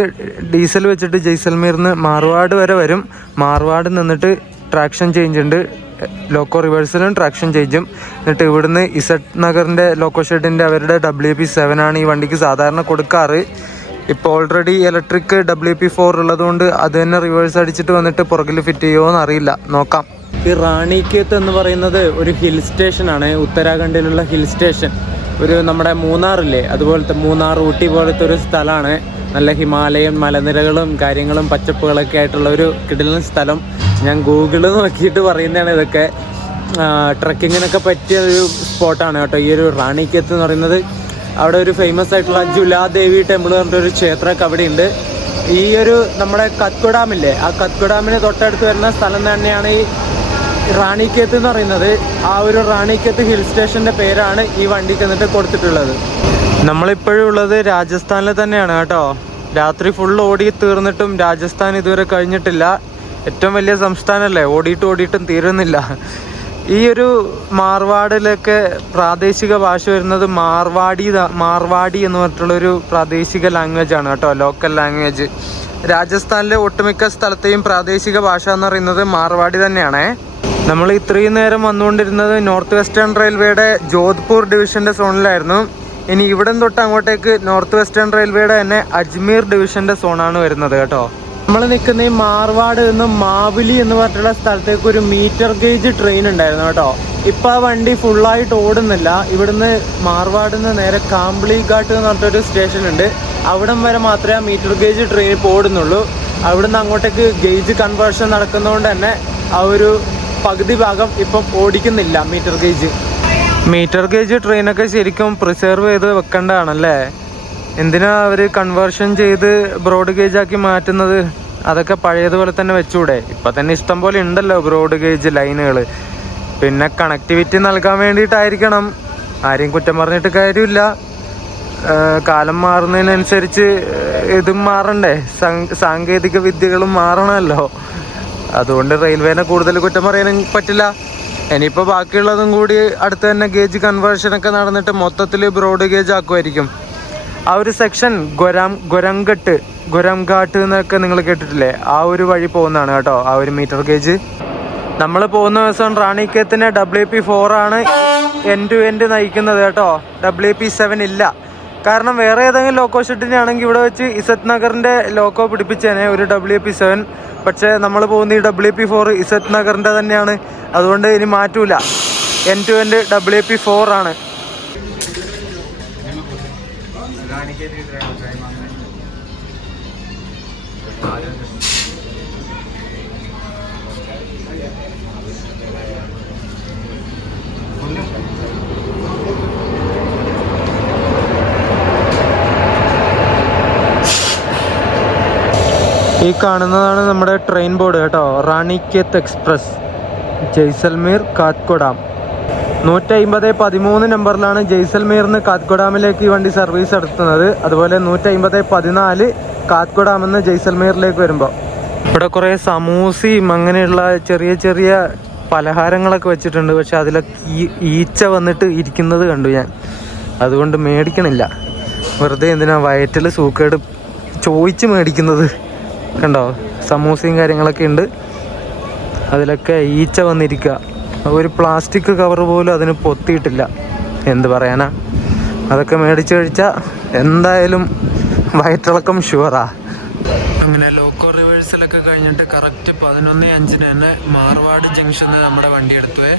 ഡീസൽ വെച്ചിട്ട് ജയ്സൽമീർന്ന് മാർവാട് വരെ വരും. മാർവാട് നിന്നിട്ട് ട്രാക്ഷൻ ചേഞ്ച് ഉണ്ട്, ലോക്കോ റിവേഴ്സിലും ട്രാക്ഷൻ ചേഞ്ചും. എന്നിട്ട് ഇവിടുന്ന് ഇസറ്റ് നഗറിൻ്റെ ലോക്കോ ഷെഡിൻ്റെ അവരുടെ WP7 ആണ് ഈ വണ്ടിക്ക് സാധാരണ കൊടുക്കാറ്. ഇപ്പോൾ ഓൾറെഡി ഇലക്ട്രിക് WP4 ഉള്ളതുകൊണ്ട് അത് തന്നെ റിവേഴ്സ് അടിച്ചിട്ട് വന്നിട്ട് പുറകിൽ ഫിറ്റ് ചെയ്യുമോ എന്നറിയില്ല, നോക്കാം. ഈ റാണിക്കേത്ത് എന്ന് പറയുന്നത് ഒരു ഹിൽ സ്റ്റേഷനാണ്, ഉത്തരാഖണ്ഡിലുള്ള ഹിൽ സ്റ്റേഷൻ. ഒരു നമ്മുടെ മൂന്നാറില്ലേ, അതുപോലത്തെ മൂന്നാർ ഊട്ടി പോലത്തെ ഒരു സ്ഥലമാണ്. നല്ല ഹിമാലയൻ മലനിരകളും കാര്യങ്ങളും പച്ചപ്പുകളൊക്കെ ആയിട്ടുള്ള ഒരു കിടിലൻ സ്ഥലം. ഞാൻ ഗൂഗിളിൽ നോക്കിയിട്ട് പറയുന്നതാണ് ഇതൊക്കെ. ട്രക്കിങ്ങിനൊക്കെ പറ്റിയ ഒരു സ്പോട്ടാണ് കേട്ടോ ഈ ഒരു റാണിക്കേത്ത് എന്ന് പറയുന്നത്. അവിടെ ഒരു ഫേമസ് ആയിട്ടുള്ള ജുലാദേവി ടെമ്പിൾ പറഞ്ഞിട്ടൊരു ക്ഷേത്രമൊക്കെ അവിടെ ഉണ്ട്. ഈ ഒരു നമ്മുടെ കത്കോ ഡാമില്ലേ, ആ കത്കോ ഡാമിന് തൊട്ടടുത്ത് വരുന്ന സ്ഥലം തന്നെയാണ് ഈ റാണിക്കേത്ത് എന്ന് പറയുന്നത്. ആ ഒരു റാണിക്കേത്ത് ഹിൽ സ്റ്റേഷൻ്റെ പേരാണ് ഈ വണ്ടിക്ക് എന്നിട്ട് കൊടുത്തിട്ടുള്ളത്. നമ്മളിപ്പോഴും ഉള്ളത് രാജസ്ഥാനിൽ തന്നെയാണ് കേട്ടോ. രാത്രി ഫുൾ ഓടി തീർന്നിട്ടും രാജസ്ഥാൻ ഇതുവരെ കഴിഞ്ഞിട്ടില്ല. ഏറ്റവും വലിയ സംസ്ഥാനമല്ലേ, ഓടിയിട്ടും തീരുന്നില്ല. ഈ ഒരു മാർവാടിലൊക്കെ പ്രാദേശിക ഭാഷ വരുന്നത് മാർവാടി എന്ന് പറഞ്ഞിട്ടുള്ളൊരു പ്രാദേശിക ലാംഗ്വേജ് ആണ് കേട്ടോ, ലോക്കൽ ലാംഗ്വേജ്. രാജസ്ഥാനിലെ ഒട്ടുമിക്ക സ്ഥലത്തെയും പ്രാദേശിക ഭാഷ എന്ന് പറയുന്നത് മാർവാടി തന്നെയാണ്. നമ്മൾ ഇത്രയും നേരം വന്നുകൊണ്ടിരുന്നത് നോർത്ത് വെസ്റ്റേൺ റെയിൽവേയുടെ ജോധ്പൂർ ഡിവിഷൻ്റെ സോണിലായിരുന്നു. ഇനി ഇവിടെ തൊട്ട് അങ്ങോട്ടേക്ക് നോർത്ത് വെസ്റ്റേൺ റെയിൽവേയുടെ തന്നെ അജ്മീർ ഡിവിഷൻ്റെ സോണാണ് വരുന്നത് കേട്ടോ. നമ്മൾ നിൽക്കുന്ന ഈ മാർവാട് നിന്ന് മാവുലി എന്ന് പറഞ്ഞിട്ടുള്ള സ്ഥലത്തേക്ക് ഒരു മീറ്റർ ഗേജ് ട്രെയിൻ ഉണ്ടായിരുന്നു കേട്ടോ. ഇപ്പം ആ വണ്ടി ഫുള്ളായിട്ട് ഓടുന്നില്ല. ഇവിടുന്ന് മാർവാടിൽ നിന്ന് നേരെ കാംബ്ലി ഘാട്ട് എന്ന് പറഞ്ഞിട്ടൊരു സ്റ്റേഷൻ ഉണ്ട്, അവിടം വരെ മാത്രമേ ആ മീറ്റർ ഗേജ് ട്രെയിൻ ഇപ്പോൾ ഓടുന്നുള്ളൂ. അവിടുന്ന് അങ്ങോട്ടേക്ക് ഗേജ് കൺവേർഷൻ നടക്കുന്നതുകൊണ്ട് തന്നെ ആ ഒരു പകുതി ഭാഗം ഇപ്പം ഓടിക്കുന്നില്ല മീറ്റർ ഗേജ് ട്രെയിനൊക്കെ ശരിക്കും പ്രിസർവ് ചെയ്ത് വെക്കേണ്ടതാണല്ലേ. എന്തിനാ അവർ കൺവേർഷൻ ചെയ്ത് ബ്രോഡ് ഗേജ് ആക്കി മാറ്റുന്നത്? അതൊക്കെ പഴയതുപോലെ തന്നെ വെച്ചൂടെ? ഇപ്പം തന്നെ ഇഷ്ടം പോലെ ഉണ്ടല്ലോ ബ്രോഡ് ഗേജ് ലൈനുകൾ. പിന്നെ കണക്ടിവിറ്റി നൽകാൻ വേണ്ടിയിട്ടായിരിക്കണം. ആരെയും കുറ്റം പറഞ്ഞിട്ട് കാര്യമില്ല. കാലം മാറുന്നതിനനുസരിച്ച് ഇതും മാറണ്ടേ, സാങ്കേതിക വിദ്യകളും മാറണമല്ലോ. അതുകൊണ്ട് റെയിൽവേനെ കൂടുതൽ കുറ്റം പറയാനും പറ്റില്ല. ഇനിയിപ്പോൾ ബാക്കിയുള്ളതും കൂടി അടുത്ത് തന്നെ ഗേജ് കൺവേർഷനൊക്കെ നടന്നിട്ട് മൊത്തത്തിൽ ബ്രോഡ് ഗേജ് ആക്കുമായിരിക്കും. ആ ഒരു സെക്ഷൻ ഗൊരംഘാട്ട് എന്നൊക്കെ നിങ്ങൾ കേട്ടിട്ടില്ലേ, ആ ഒരു വഴി പോകുന്നതാണ് കേട്ടോ ആ ഒരു മീറ്റർ ഗേജ്. നമ്മൾ പോകുന്ന ദിവസം റാണിക്കേത്തിന് WP4 ആണ് എൻഡ് ടു എൻഡ് നയിക്കുന്നത് കേട്ടോ. WP7 ഇല്ല. കാരണം വേറെ ഏതെങ്കിലും ലോക്കോ ഷെഡിനെ ആണെങ്കിൽ ഇവിടെ വെച്ച് ഇസറ്റ് നഗറിൻ്റെ ലോക്കോ പിടിപ്പിച്ചേനെ ഒരു WP7. പക്ഷേ നമ്മൾ പോകുന്ന ഈ WP4 ഇസറ്റ് നഗറിൻ്റെ തന്നെയാണ്. അതുകൊണ്ട് ഇനി മാറ്റൂല, എൻഡ് ടു എൻഡ് WP4 ആണ്. ഈ കാണുന്നതാണ് നമ്മുടെ ട്രെയിൻ ബോർഡ് കേട്ടോ, റാണിക്കേത്ത് എക്സ്പ്രസ് ജയ്സൽമീർ കാത്ഗോഡാം. 150-13 നമ്പറിലാണ് ജയ്സൽമീറിന് കാത്ഗോഡാമിലേക്ക് ഈ വണ്ടി സർവീസ് നടത്തുന്നത്. അതുപോലെ 150-14 കാത്ഗോഡാമെന്ന് ജയ്സൽമീറിലേക്ക് വരുമ്പോൾ ഇവിടെ കുറേ സമൂസയും അങ്ങനെയുള്ള ചെറിയ ചെറിയ പലഹാരങ്ങളൊക്കെ വെച്ചിട്ടുണ്ട്. പക്ഷെ അതിലൊക്കെ ഈച്ച വന്നിട്ട് ഇരിക്കുന്നത് കണ്ടു ഞാൻ. അതുകൊണ്ട് മേടിക്കണില്ല. വെറുതെ എന്തിനാ വയറ്റിൽ സൂക്കേട് ചോദിച്ച് മേടിക്കുന്നത്. കണ്ടോ, സമൂസയും കാര്യങ്ങളൊക്കെ ഉണ്ട്. അതിലൊക്കെ ഈച്ച വന്നിരിക്കുക. ഒരു പ്ലാസ്റ്റിക് കവർ പോലും അതിന് പൊത്തിയിട്ടില്ല. എന്ത് പറയാനാ. അതൊക്കെ മേടിച്ച് കഴിച്ചാൽ എന്തായാലും വയറ്റിളക്കം ഷുവറാ. അങ്ങനെ ലോക്കോ റിവേഴ്സലൊക്കെ കഴിഞ്ഞിട്ട് കറക്റ്റ് 11:05 തന്നെ മാർവാട് ജംഗ്ഷനിൽ നമ്മുടെ വണ്ടി എടുത്തുവേ.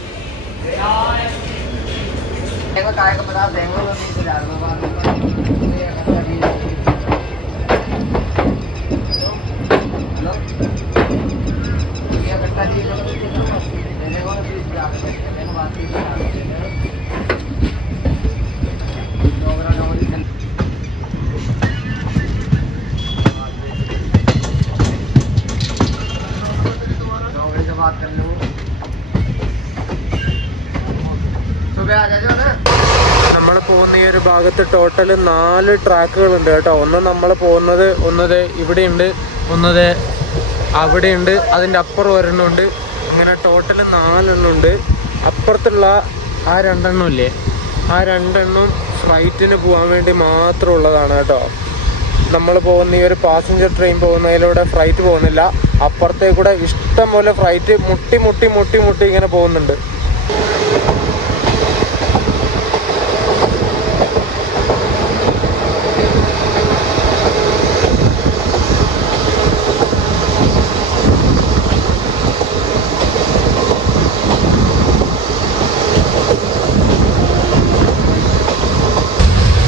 നമ്മൾ പോകുന്ന ഈ ഒരു ഭാഗത്ത് ടോട്ടൽ 4 ട്രാക്കുകളുണ്ട് കേട്ടോ. നമ്മൾ പോകുന്നത് ഇവിടെയുണ്ട്, അവിടെയുണ്ട്, അതിൻ്റെ അപ്പുറം ഒരെണ്ണമുണ്ട്. അങ്ങനെ ടോട്ടൽ 4 എണ്ണമുണ്ട്. അപ്പുറത്തുള്ള ആ 2 എണ്ണം ഇല്ലേ, ആ 2 എണ്ണം ഫ്ലൈറ്റിന് പോകാൻ വേണ്ടി മാത്രമുള്ളതാണ് കേട്ടോ. നമ്മൾ പോകുന്ന ഈ ഒരു പാസഞ്ചർ ട്രെയിൻ പോകുന്നതിലൂടെ ഫ്ലൈറ്റ് പോകുന്നില്ല. അപ്പുറത്തേക്കൂടെ ഇഷ്ടം പോലെ ഫ്ലൈറ്റ് മുട്ടി ഇങ്ങനെ പോകുന്നുണ്ട്.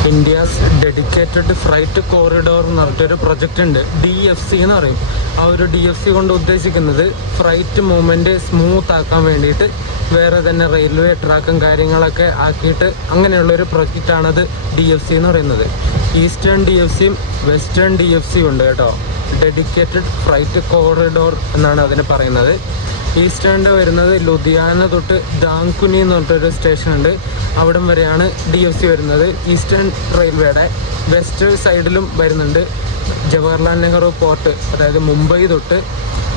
ഇന്ത്യാസ് ഡെഡിക്കേറ്റഡ് ഫ്ലൈറ്റ് കോറിഡോർ എന്ന് പറഞ്ഞിട്ടൊരു പ്രൊജക്റ്റ് ഉണ്ട്. DFC എന്ന് പറയും. ആ ഒരു DFC കൊണ്ട് ഉദ്ദേശിക്കുന്നത് ഫ്ലൈറ്റ് മൂവ്മെൻറ്റ് സ്മൂത്ത് ആക്കാൻ വേണ്ടിയിട്ട് വേറെ തന്നെ റെയിൽവേ ട്രാക്കും കാര്യങ്ങളൊക്കെ ആക്കിയിട്ട് അങ്ങനെയുള്ളൊരു പ്രൊജക്റ്റാണത് DFC എന്ന് പറയുന്നത്. ഈസ്റ്റേൺ DFCയും വെസ്റ്റേൺ DFCയും ഉണ്ട് കേട്ടോ. ഡെഡിക്കേറ്റഡ് ഫ്ലൈറ്റ് കോറിഡോർ എന്നാണ് അതിന് പറയുന്നത്. ഈസ്റ്റേണിൻ്റെ വരുന്നത് ലുധിയാന തൊട്ട് ദാങ്കുനി എന്ന് പറഞ്ഞിട്ടൊരു സ്റ്റേഷൻ ഉണ്ട്. അവിടം വരെയാണ് DFC വരുന്നത് ഈസ്റ്റേൺ റെയിൽവേയുടെ. വെസ്റ്റ് സൈഡിലും വരുന്നുണ്ട്. ജവഹർലാൽ നെഹ്റു പോർട്ട്, അതായത് മുംബൈ തൊട്ട്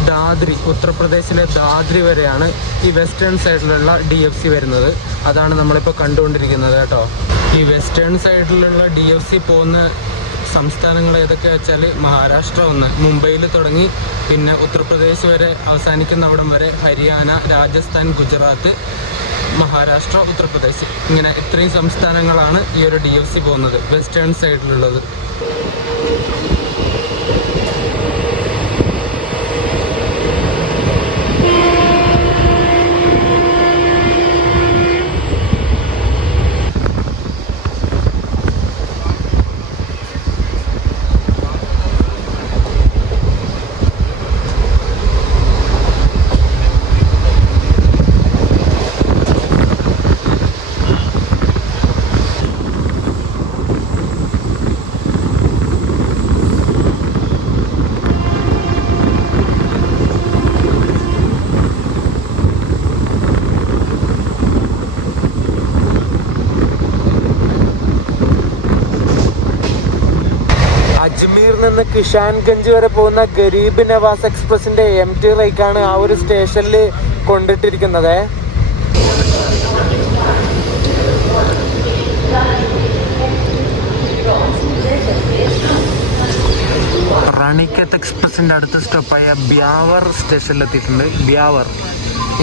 ദാദ്രി, ഉത്തർപ്രദേശിലെ ദാദ്രി വരെയാണ് ഈ വെസ്റ്റേൺ സൈഡിലുള്ള DFC വരുന്നത്. അതാണ് നമ്മളിപ്പോൾ കണ്ടുകൊണ്ടിരിക്കുന്നത് കേട്ടോ. ഈ വെസ്റ്റേൺ സൈഡിലുള്ള DFC പോകുന്ന സംസ്ഥാനങ്ങൾ ഏതൊക്കെ വെച്ചാൽ മഹാരാഷ്ട്ര ഒന്ന്, മുംബൈയിൽ തുടങ്ങി പിന്നെ ഉത്തർപ്രദേശ് വരെ അവസാനിക്കുന്ന അവിടം വരെ ഹരിയാന, രാജസ്ഥാൻ, ഗുജറാത്ത്, മഹാരാഷ്ട്ര, ഉത്തർപ്രദേശ്, ഇങ്ങനെ ഇത്രയും സംസ്ഥാനങ്ങളാണ് ഈ ഒരു DFC പോകുന്നത് വെസ്റ്റേൺ സൈഡിലുള്ളത്. അജ്മീറിൽ നിന്ന് കിഷാൻഗഞ്ച് വരെ പോകുന്ന ഗരീബ് നവാസ് എക്സ്പ്രസിന്റെ MT റേക്കാണ് ആ ഒരു സ്റ്റേഷനിൽ കൊണ്ടിട്ടിരിക്കുന്നത്. റാണിക്കത്ത് എക്സ്പ്രസിന്റെ അടുത്ത സ്റ്റോപ്പായ ബ്യാവർ സ്റ്റേഷനിലെത്തിയിട്ടുണ്ട്. ബ്യാവർ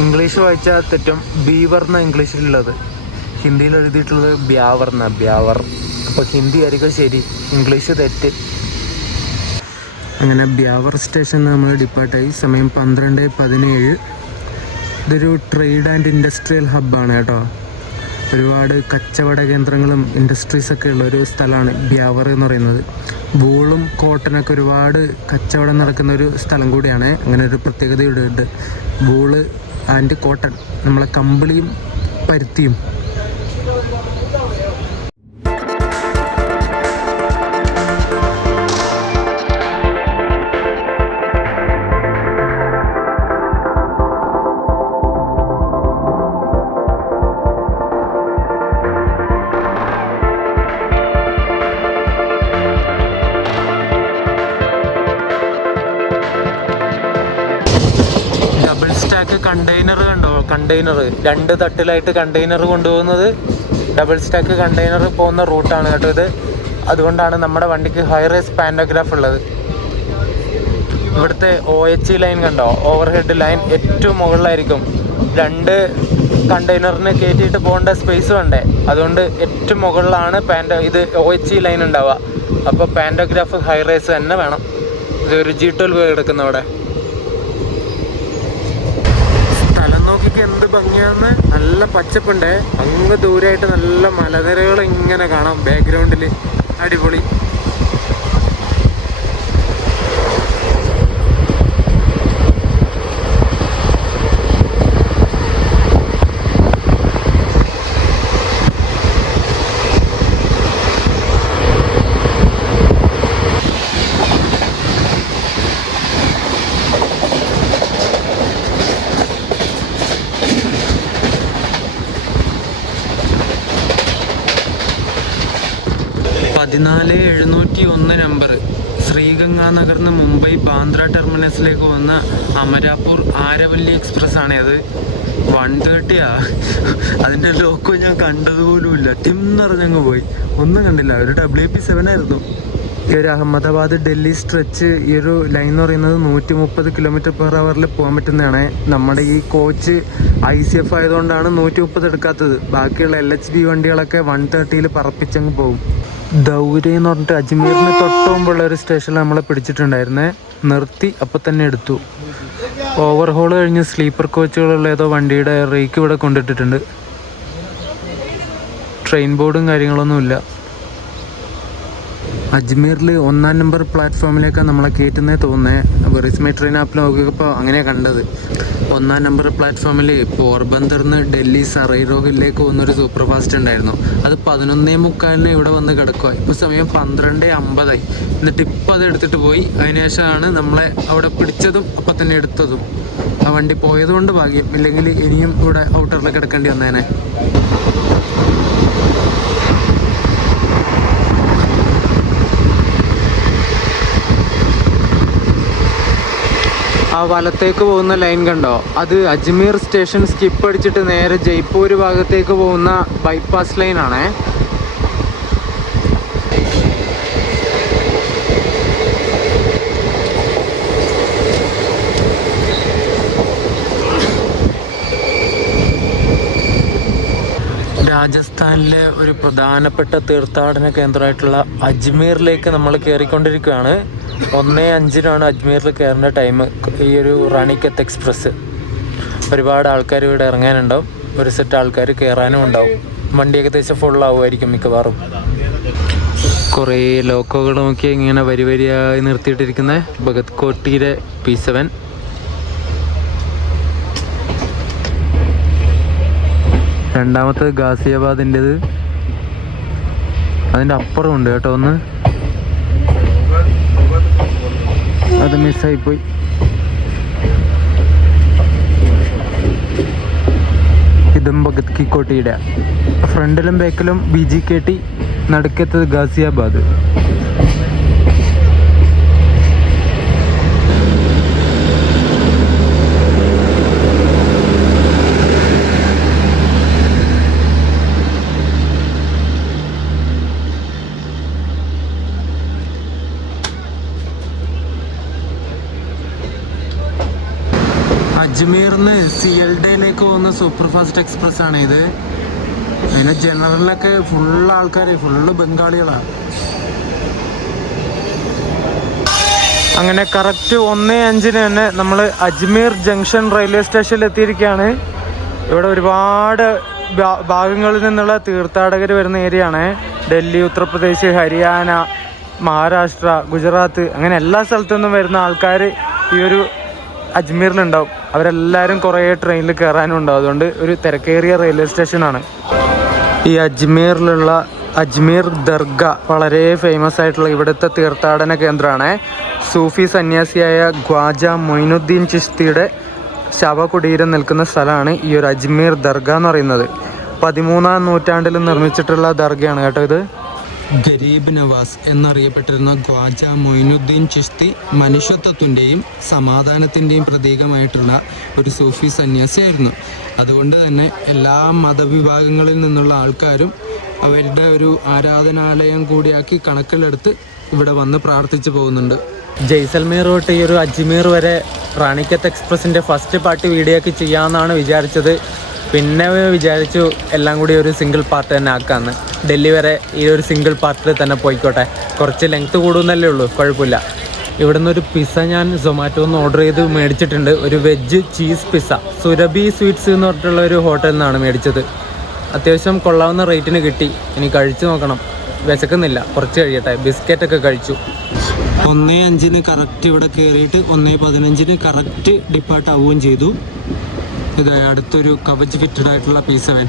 ഇംഗ്ലീഷ് വായിച്ചാൽ തെറ്റും. ബീവർ എന്ന ഇംഗ്ലീഷിലുള്ളത്, ഹിന്ദിയിൽ എഴുതിയിട്ടുള്ളത് ബ്യാവർ എന്നാണ്. ബ്യാവർ. അപ്പോൾ ഹിന്ദി ആയിരിക്കും ശരി, ഇംഗ്ലീഷ് തെറ്റ്. അങ്ങനെ ബ്യാവർ സ്റ്റേഷനിൽ നമ്മൾ ഡിപ്പാർട്ടായി. സമയം 12:17. ഇതൊരു ട്രേഡ് ആൻഡ് ഇൻഡസ്ട്രിയൽ ഹബ്ബാണ് കേട്ടോ. ഒരുപാട് കച്ചവട കേന്ദ്രങ്ങളും ഇൻഡസ്ട്രീസൊക്കെ ഉള്ള ഒരു സ്ഥലമാണ് ബ്യാവർ എന്ന് പറയുന്നത്. വൂളും കോട്ടനൊക്കെ ഒരുപാട് കച്ചവടം നടക്കുന്ന ഒരു സ്ഥലം കൂടിയാണ്. അങ്ങനെ ഒരു പ്രത്യേകത ഇവിടെ ഉണ്ട്. വൂള് ആൻഡ് കോട്ടൺ, നമ്മളെ കമ്പിളിയും പരുത്തിയും. കണ്ടെയ്നർ കണ്ടോ, കണ്ടെയ്നർ 2 തട്ടിലായിട്ട് കണ്ടെയ്നർ കൊണ്ടുപോകുന്നത്, ഡബിൾ സ്റ്റാക്ക് കണ്ടെയ്നർ പോകുന്ന റൂട്ടാണ് കേട്ടോ ഇത്. അതുകൊണ്ടാണ് നമ്മുടെ വണ്ടിക്ക് ഹൈ റേസ് പാൻറ്റോഗ്രാഫ് ഉള്ളത്. ഇവിടുത്തെ OHE ലൈൻ കണ്ടോ, ഓവർ ഹെഡ് ലൈൻ ഏറ്റവും മുകളിലായിരിക്കും. 2 കണ്ടെയ്നറിന് കയറ്റിയിട്ട് പോകേണ്ട സ്പേസ് വേണ്ടേ, അതുകൊണ്ട് ഏറ്റവും മുകളിലാണ് ഇത് OHE ലൈൻ ഉണ്ടാവുക. അപ്പോൾ പാൻറ്റോഗ്രാഫ് ഹൈ റേസ് തന്നെ വേണം. ഇത് ഒരു G12 കിടക്കുന്ന അവിടെ. സ്ഥലം നോക്കിക്ക് എന്ത് ഭംഗിയാന്ന്, നല്ല പച്ചപ്പുണ്ട്. അങ്ങ് ദൂരമായിട്ട് നല്ല മലനിരകൾ ഇങ്ങനെ കാണാം ബാക്ക്ഗ്രൗണ്ടിൽ, അടിപൊളി. പതിനാല് 701 നമ്പർ ശ്രീഗംഗാനഗറിന്ന് മുംബൈ ബാന്ദ്ര ടെർമിനസിലേക്ക് വന്ന അമരാപൂർ ആരവല്ലി എക്സ്പ്രസ് ആണ് അത്. 130 അതിൻ്റെ ലോക്കോ ഞാൻ കണ്ടതുപോലുമില്ല. തിന്നറിഞ്ഞങ്ങ് പോയി, ഒന്നും കണ്ടില്ല. ഒരു WP7 ആയിരുന്നു. ഈ ഒരു അഹമ്മദാബാദ് ഡൽഹി സ്ട്രെച്ച്, ഈ ഒരു ലൈൻ എന്ന് പറയുന്നത് 130 km/h പോകാൻ പറ്റുന്നതാണ്. നമ്മുടെ ഈ കോച്ച് ICF ആയതുകൊണ്ടാണ് 130 എടുക്കാത്തത്. ബാക്കിയുള്ള LHB വണ്ടികളൊക്കെ 130 പറപ്പിച്ചങ്ങ് പോകും. ദൗരി എന്ന് പറഞ്ഞിട്ട് അജ്മീറിന് തൊട്ടുമുമ്പുള്ള ഒരു സ്റ്റേഷനിൽ നമ്മളെ പിടിച്ചിട്ടുണ്ടായിരുന്നേ. നിർത്തി അപ്പം തന്നെ എടുത്തു. ഓവർഹോൾ കഴിഞ്ഞ് സ്ലീപ്പർ കോച്ചുകളുള്ള ഏതോ വണ്ടിയുടെ റേക്ക് ഇവിടെ കൊണ്ടിട്ടിട്ടുണ്ട്. ട്രെയിൻ ബോർഡും കാര്യങ്ങളൊന്നുമില്ല. അജ്മീറിൽ 1-ാം നമ്പർ പ്ലാറ്റ്ഫോമിലേക്കാണ് നമ്മളെ കയറ്റുന്നേ തോന്നുന്നത്. വെറിസ്മൈ ട്രെയിൻ ആപ്പിൽ നോക്കിയപ്പോൾ അങ്ങനെയാണ് കണ്ടത്. 1-ാം നമ്പർ പ്ലാറ്റ്ഫോമിൽ പോർബന്ദറിന്ന് ഡൽഹി സറൈ റോഹിലേക്ക് പോകുന്നൊരു സൂപ്പർ ഫാസ്റ്റ് ഉണ്ടായിരുന്നു. അത് 11:45 ഇവിടെ വന്ന് കിടക്കുക. ഇപ്പോൾ സമയം 12:50. എന്നിട്ട് ഇപ്പോൾ അത് എടുത്തിട്ട് പോയി. അതിനുശേഷമാണ് നമ്മളെ അവിടെ പിടിച്ചതും അപ്പം തന്നെ എടുത്തതും. ആ വണ്ടി പോയതുകൊണ്ട് ഭാഗ്യം, ഇല്ലെങ്കിൽ ഇനിയും ഇവിടെ ഔട്ടറിൽ കിടക്കേണ്ടി വന്നേനെ. ആ വലത്തേക്ക് പോകുന്ന ലൈൻ കണ്ടോ, അത് അജ്മീർ സ്റ്റേഷൻ സ്കിപ്പ് അടിച്ചിട്ട് നേരെ ജയ്പൂർ ഭാഗത്തേക്ക് പോകുന്ന ബൈപ്പാസ് ലൈനാണേ. രാജസ്ഥാനിലെ ഒരു പ്രധാനപ്പെട്ട തീർത്ഥാടന കേന്ദ്രമായിട്ടുള്ള അജ്മീറിലേക്ക് നമ്മൾ കയറിക്കൊണ്ടിരിക്കുകയാണ്. 1:05 അജ്മീറിൽ കയറേണ്ട ടൈം. ഈ ഒരു റാണിക്കത്ത് എക്സ്പ്രസ്. ഒരുപാട് ആൾക്കാർ ഇവിടെ ഇറങ്ങാനുണ്ടാവും, ഒരു സെറ്റ് ആൾക്കാർ കയറാനും ഉണ്ടാവും. വണ്ടി ഏകദേശം ഫുള്ളാവുമായിരിക്കും മിക്കവാറും. കുറേ ലോക്കോകൾ നോക്കി ഇങ്ങനെ വരിയായി നിർത്തിയിട്ടിരിക്കുന്ന ഭഗത് കോട്ടിയുടെ P7. രണ്ടാമത്തത് ഗാസിയാബാദിൻ്റെത്. അതിൻ്റെ അപ്പുറമുണ്ട് കേട്ടോ ഒന്ന്, അത് മിസ്സായിപ്പോയി. ഇതും ഭഗത് കി കോട്ടിയുടെ. ഫ്രണ്ടിലും ബാക്കിലും BGKT, നടുക്കത്തത് ഗാസിയാബാദ്. അജ്മീറിന് സിയൽഡയിലേക്ക് പോകുന്ന സൂപ്പർ ഫാസ്റ്റ് എക്സ്പ്രസ് ആണ് ഇത്. അതിന് ജനറലിലൊക്കെ ഫുള്ള് ആൾക്കാർ, ഫുള്ള് ബംഗാളികളാണ്. അങ്ങനെ കറക്റ്റ് 1:05 തന്നെ നമ്മൾ അജ്മീർ ജംഗ്ഷൻ റെയിൽവേ സ്റ്റേഷനിൽ എത്തിയിരിക്കുകയാണ്. ഇവിടെ ഒരുപാട് ഭാഗങ്ങളിൽ നിന്നുള്ള തീർത്ഥാടകർ വരുന്ന ഏരിയയാണ്. ഡൽഹി, ഉത്തർപ്രദേശ്, ഹരിയാന, മഹാരാഷ്ട്ര, ഗുജറാത്ത്, അങ്ങനെ എല്ലാ സ്ഥലത്തു നിന്നും വരുന്ന ആൾക്കാർ ഈ ഒരു അജ്മീറിലുണ്ടാവും. അവരെല്ലാവരും കുറേ ട്രെയിനിൽ കയറാനും ഉണ്ടാവും. അതുകൊണ്ട് ഒരു തിരക്കേറിയ റെയിൽവേ സ്റ്റേഷനാണ്. ഈ അജ്മീറിലുള്ള അജ്മീർ ദർഗ വളരെ ഫേമസ് ആയിട്ടുള്ള ഇവിടുത്തെ തീർത്ഥാടന കേന്ദ്രമാണ്. സൂഫി സന്യാസിയായ ഖ്വാജ മൊയിനുദ്ദീൻ ചിശ്തിയുടെ ശവകുടീരം നിൽക്കുന്ന സ്ഥലമാണ് ഈ ഒരു അജ്മീർ ദർഗ എന്ന് പറയുന്നത്. 13-ാം നൂറ്റാണ്ടിൽ നിർമ്മിച്ചിട്ടുള്ള ദർഗയാണ് കേട്ടോ ഇത്. ഗരീബ് നവാസ് എന്നറിയപ്പെട്ടിരുന്ന ഖ്വാജ മൊയിനുദ്ദീൻ ചിശ്തി മനുഷ്യത്വത്തിൻ്റെയും സമാധാനത്തിൻ്റെയും പ്രതീകമായിട്ടുള്ള ഒരു സൂഫി സന്യാസിയായിരുന്നു. അതുകൊണ്ട് തന്നെ എല്ലാ മതവിഭാഗങ്ങളിൽ നിന്നുള്ള ആൾക്കാരും അവരുടെ ഒരു ആരാധനാലയം കൂടിയാക്കി കണക്കിലെടുത്ത് ഇവിടെ വന്ന് പ്രാർത്ഥിച്ചു പോകുന്നുണ്ട്. ജയ്സൽമീർ തൊട്ട് ഈ ഒരു അജ്മീർ വരെ റാണിക്കത്ത് എക്സ്പ്രസിൻ്റെ ഫസ്റ്റ് പാർട്ട് വീഡിയോ ഒക്കെ ചെയ്യാമെന്നാണ് വിചാരിച്ചത്. പിന്നെ വിചാരിച്ചു എല്ലാം കൂടി ഒരു സിംഗിൾ പാർട്ട് തന്നെ ആക്കാമെന്ന്. ഡൽഹി വരെ ഈ ഒരു സിംഗിൾ പാർട്ടിൽ തന്നെ പോയിക്കോട്ടെ, കുറച്ച് ലെങ്ത്ത് കൂടുന്നല്ലേ ഉള്ളൂ, കുഴപ്പമില്ല. ഇവിടുന്ന് ഒരു പിസ്സ ഞാൻ സൊമാറ്റോന്ന് ഓർഡർ ചെയ്ത് മേടിച്ചിട്ടുണ്ട്. ഒരു veg cheese pizza Surabhi sweets എന്ന് പറഞ്ഞിട്ടുള്ള ഒരു ഹോട്ടലിൽ നിന്നാണ് മേടിച്ചത്. അത്യാവശ്യം കൊള്ളാവുന്ന റേറ്റിന് കിട്ടി. ഇനി കഴിച്ചു നോക്കണം, വിശക്കുന്നില്ല, കുറച്ച് കഴിയട്ടെ. ബിസ്ക്കറ്റൊക്കെ കഴിച്ചു. 1:05 കറക്റ്റ് ഇവിടെ കയറിയിട്ട് 1:15 കറക്റ്റ് ഡിപ്പാർട്ട് ആവുകയും ചെയ്തു. ഇതായി അടുത്തൊരു കവച് ഫിറ്റഡ് ആയിട്ടുള്ള P7.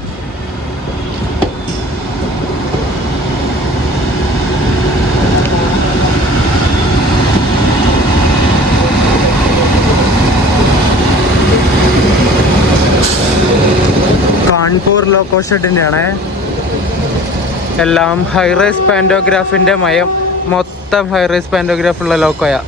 കാൺപൂർ ലോക്കോ ഷെഡിൻ്റെ ആണേ. എല്ലാം ഹൈറേസ് പാൻറ്റോഗ്രാഫിൻ്റെ മയം, മൊത്തം ഹൈറേസ് പാൻറ്റോഗ്രാഫുള്ള ലോക്കോയാ.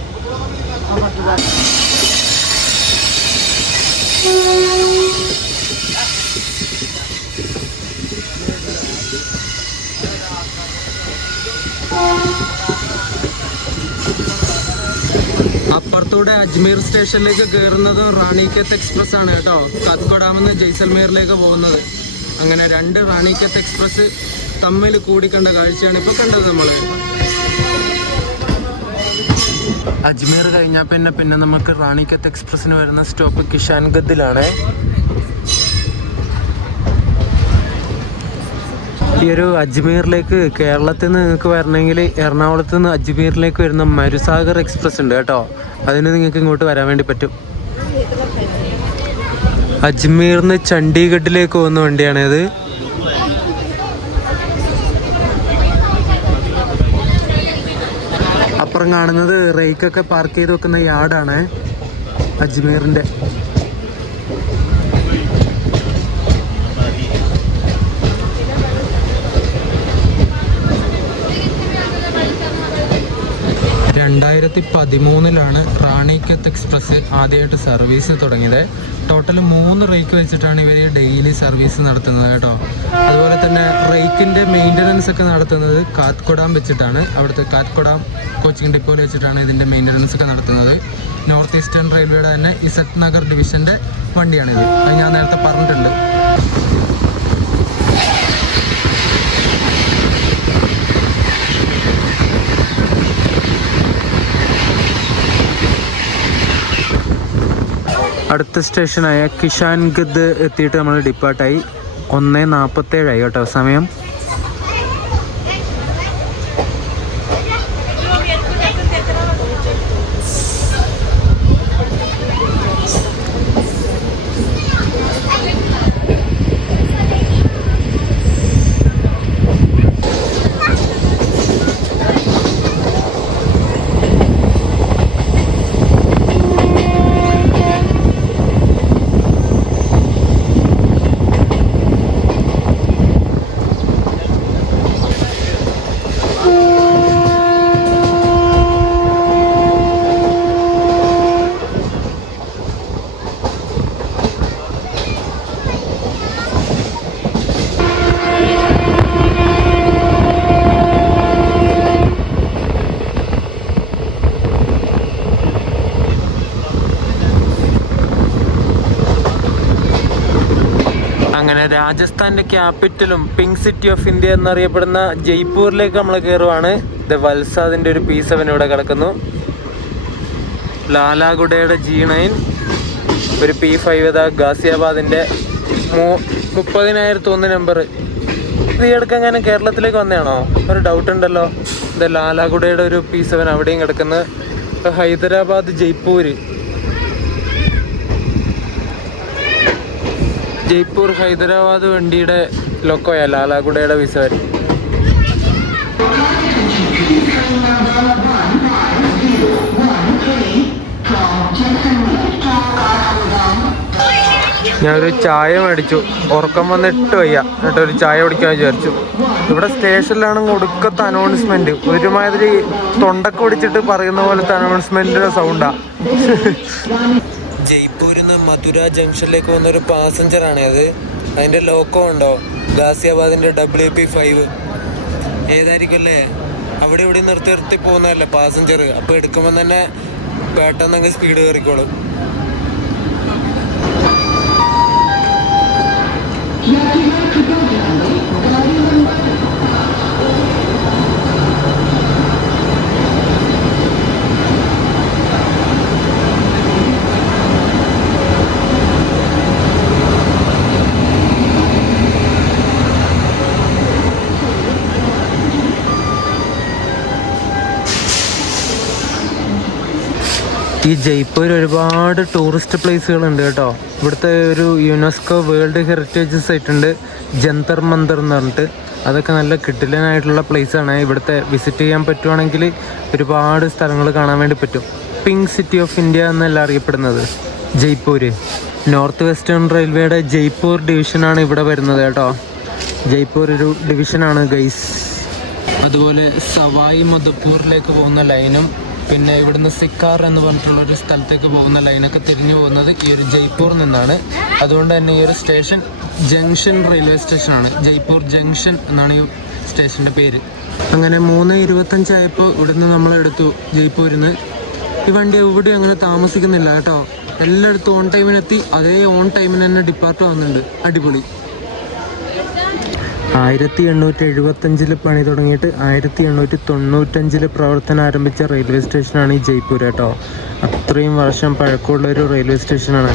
അപ്പുറത്തൂടെ അജ്മീർ സ്റ്റേഷനിലേക്ക് കയറുന്നതും റാണിക്കത്ത് എക്സ്പ്രസ് ആണ് കേട്ടോ. കാത്ഗോഡാമെന്ന് ജയ്സൽമേറിലേക്ക് പോകുന്നത്. അങ്ങനെ 2 റാണിക്കത്ത് എക്സ്പ്രസ് തമ്മിൽ കൂടിക്കണ്ട കാഴ്ചയാണ് ഇപ്പോൾ കണ്ടത് നമ്മൾ. അജ്മീർ കഴിഞ്ഞാൽ പിന്നെ നമുക്ക് റാണിക്കത്ത് എക്സ്പ്രസ്സിന് വരുന്ന സ്റ്റോപ്പ് കിഷാൻഗഡിലാണ്. ഈ ഒരു അജ്മീറിലേക്ക് കേരളത്തിൽ നിന്ന് നിങ്ങൾക്ക് വരണമെങ്കിൽ എറണാകുളത്ത് നിന്ന് അജ്മീറിലേക്ക് വരുന്ന മരുസാഗർ എക്സ്പ്രസ് ഉണ്ട് കേട്ടോ. അതിന് നിങ്ങൾക്ക് ഇങ്ങോട്ട് വരാൻ വേണ്ടി പറ്റും. അജ്മീറിന്ന് ചണ്ഡീഗഡിലേക്ക് പോകുന്ന വണ്ടിയാണിത്. അപ്പുറം കാണുന്നത് റേക്കൊക്കെ പാർക്ക് ചെയ്ത് വെക്കുന്ന യാർഡാണ് അജ്മീറിൻ്റെ. ലാണ് റാണിക്കത്ത് എക്സ്പ്രസ് ആദ്യമായിട്ട് സർവീസ് തുടങ്ങിയത്. ടോട്ടൽ 3 റേക്ക് വെച്ചിട്ടാണ് ഇവർ ഡെയിലി സർവീസ് നടത്തുന്നത് കേട്ടോ. അതുപോലെ തന്നെ റേക്കിൻ്റെ മെയിൻ്റനൻസ് ഒക്കെ നടത്തുന്നത് കാത്ഗോഡാം വെച്ചിട്ടാണ്. അവിടുത്തെ കാത്ഗോഡാം കോച്ചിങ് ഡിപ്പോയിൽ വെച്ചിട്ടാണ് ഇതിൻ്റെ മെയിൻ്റനൻസ് ഒക്കെ നടത്തുന്നത്. നോർത്ത് ഈസ്റ്റേൺ റെയിൽവേയുടെ തന്നെ ഇസത്ത് നഗർ ഡിവിഷൻ്റെ വണ്ടിയാണിത്. അത് ഞാൻ നേരത്തെ പറഞ്ഞിട്ടുണ്ട്. അടുത്ത സ്റ്റേഷനായ കിഷാൻഗഡ് എത്തിയിട്ട് നമ്മൾ ഡിപ്പാർട്ടായി. 1:47 കേട്ടോ സമയം. അങ്ങനെ രാജസ്ഥാൻ്റെ ക്യാപിറ്റലും പിങ്ക് സിറ്റി ഓഫ് ഇന്ത്യ എന്നറിയപ്പെടുന്ന ജയ്പൂരിലേക്ക് നമ്മൾ കയറുവാണ്. ഇത് വത്സാദിൻ്റെ ഒരു P7 ഇവിടെ കിടക്കുന്നു. ലാലാഗുഡയുടെ G9, ഒരു P5 ഗാസിയാബാദിൻ്റെ 30,000 നമ്പർ. ഇത് ഈ എടുക്കാൻ കേരളത്തിലേക്ക് വന്നതാണോ? ഒരു ഡൗട്ട് ഉണ്ടല്ലോ. ഇത് ലാലാഗുഡയുടെ ഒരു P7 അവിടെയും കിടക്കുന്നത്. ഹൈദരാബാദ് ജയ്പൂർ ഹൈദരാബാദ് വണ്ടിയുടെ ലൊക്കോയാ ലാലാഗുഡയുടെ P7. ഞാനൊരു ചായ മേടിച്ചു. ഉറക്കം വന്നിട്ട് വയ്യ, എന്നിട്ട് ഒരു ചായ കുടിക്കാൻ വിചാരിച്ചു. ഇവിടെ സ്റ്റേഷനിലാണ് ഒടുക്കത്തെ അനൗൺസ്മെന്റ്. ഒരുമാതിരി തൊണ്ടക്ക് പിടിച്ചിട്ട് പറയുന്ന പോലത്തെ അനൗൺസ്മെന്റിന്റെ സൗണ്ടാ. ജയ്പൂരിൽ നിന്ന് മധുര ജംഗ്ഷനിലേക്ക് വന്നൊരു പാസഞ്ചറാണ് അത്. അതിന്റെ ലോക്കോ ഉണ്ടോ, ഗാസിയാബാദിന്റെ WP5 ഏതായിരിക്കും അല്ലേ? അവിടെ ഇവിടെ നിർത്തി പോകുന്നതല്ലേ പാസഞ്ചർ. അപ്പോൾ എടുക്കുമ്പോൾ തന്നെ പെട്ടെന്ന് സ്പീഡ് കയറിക്കോളും. ഈ ജയ്പൂർ ഒരുപാട് ടൂറിസ്റ്റ് പ്ലേസുകളുണ്ട് കേട്ടോ. ഇവിടുത്തെ ഒരു യുനെസ്കോ വേൾഡ് ഹെറിറ്റേജ് സൈറ്റ് ഉണ്ട്, ജന്തർ മന്തർ എന്ന് പറഞ്ഞിട്ട്. അതൊക്കെ നല്ല കിടിലനായിട്ടുള്ള പ്ലേസാണ്. ഇവിടുത്തെ വിസിറ്റ് ചെയ്യാൻ പറ്റുവാണെങ്കിൽ ഒരുപാട് സ്ഥലങ്ങൾ കാണാൻ വേണ്ടി പറ്റും. പിങ്ക് സിറ്റി ഓഫ് ഇന്ത്യ എന്നല്ല അറിയപ്പെടുന്നത് ജയ്പൂർ. നോർത്ത് വെസ്റ്റേൺ റെയിൽവേയുടെ ജയ്പൂർ ഡിവിഷനാണ് ഇവിടെ വരുന്നത് കേട്ടോ. ജയ്പൂർ ഒരു ഡിവിഷനാണ് ഗൈസ്. അതുപോലെ സവായി മധുപൂറിലേക്ക് പോകുന്ന ലൈനും പിന്നെ ഇവിടുന്ന് സിക്കാർ എന്ന് പറഞ്ഞിട്ടുള്ള ഒരു സ്ഥലത്തേക്ക് പോകുന്ന ലൈനൊക്കെ തിരിഞ്ഞു പോകുന്നത് ഈ ഒരു ജയ്പൂർ നിന്നാണ്. അതുകൊണ്ട് തന്നെ ഈ ഒരു സ്റ്റേഷൻ ജംഗ്ഷൻ റെയിൽവേ സ്റ്റേഷനാണ്. ജയ്പൂർ ജംഗ്ഷൻ എന്നാണ് ഈ സ്റ്റേഷൻ്റെ പേര്. അങ്ങനെ 3:25 ആയപ്പോൾ ഇവിടുന്ന് നമ്മളെടുത്തു ജയ്പൂരിൽ നിന്ന്. ഈ വണ്ടി എവിടെയും അങ്ങനെ താമസിക്കുന്നില്ല കേട്ടോ. എല്ലായിടത്തും ഓൺ ടൈമിനെത്തി, അതേ ഓൺ ടൈമിന് തന്നെ ഡിപ്പാർട്ട് ആവുന്നുണ്ട്. അടിപൊളി. 1875 പണി തുടങ്ങിയിട്ട് 1895 പ്രവർത്തനം ആരംഭിച്ച റെയിൽവേ സ്റ്റേഷനാണ് ഈ ജയ്പൂർ കേട്ടോ. അത്രയും വർഷം പഴക്കമുള്ളൊരു റെയിൽവേ സ്റ്റേഷനാണ്.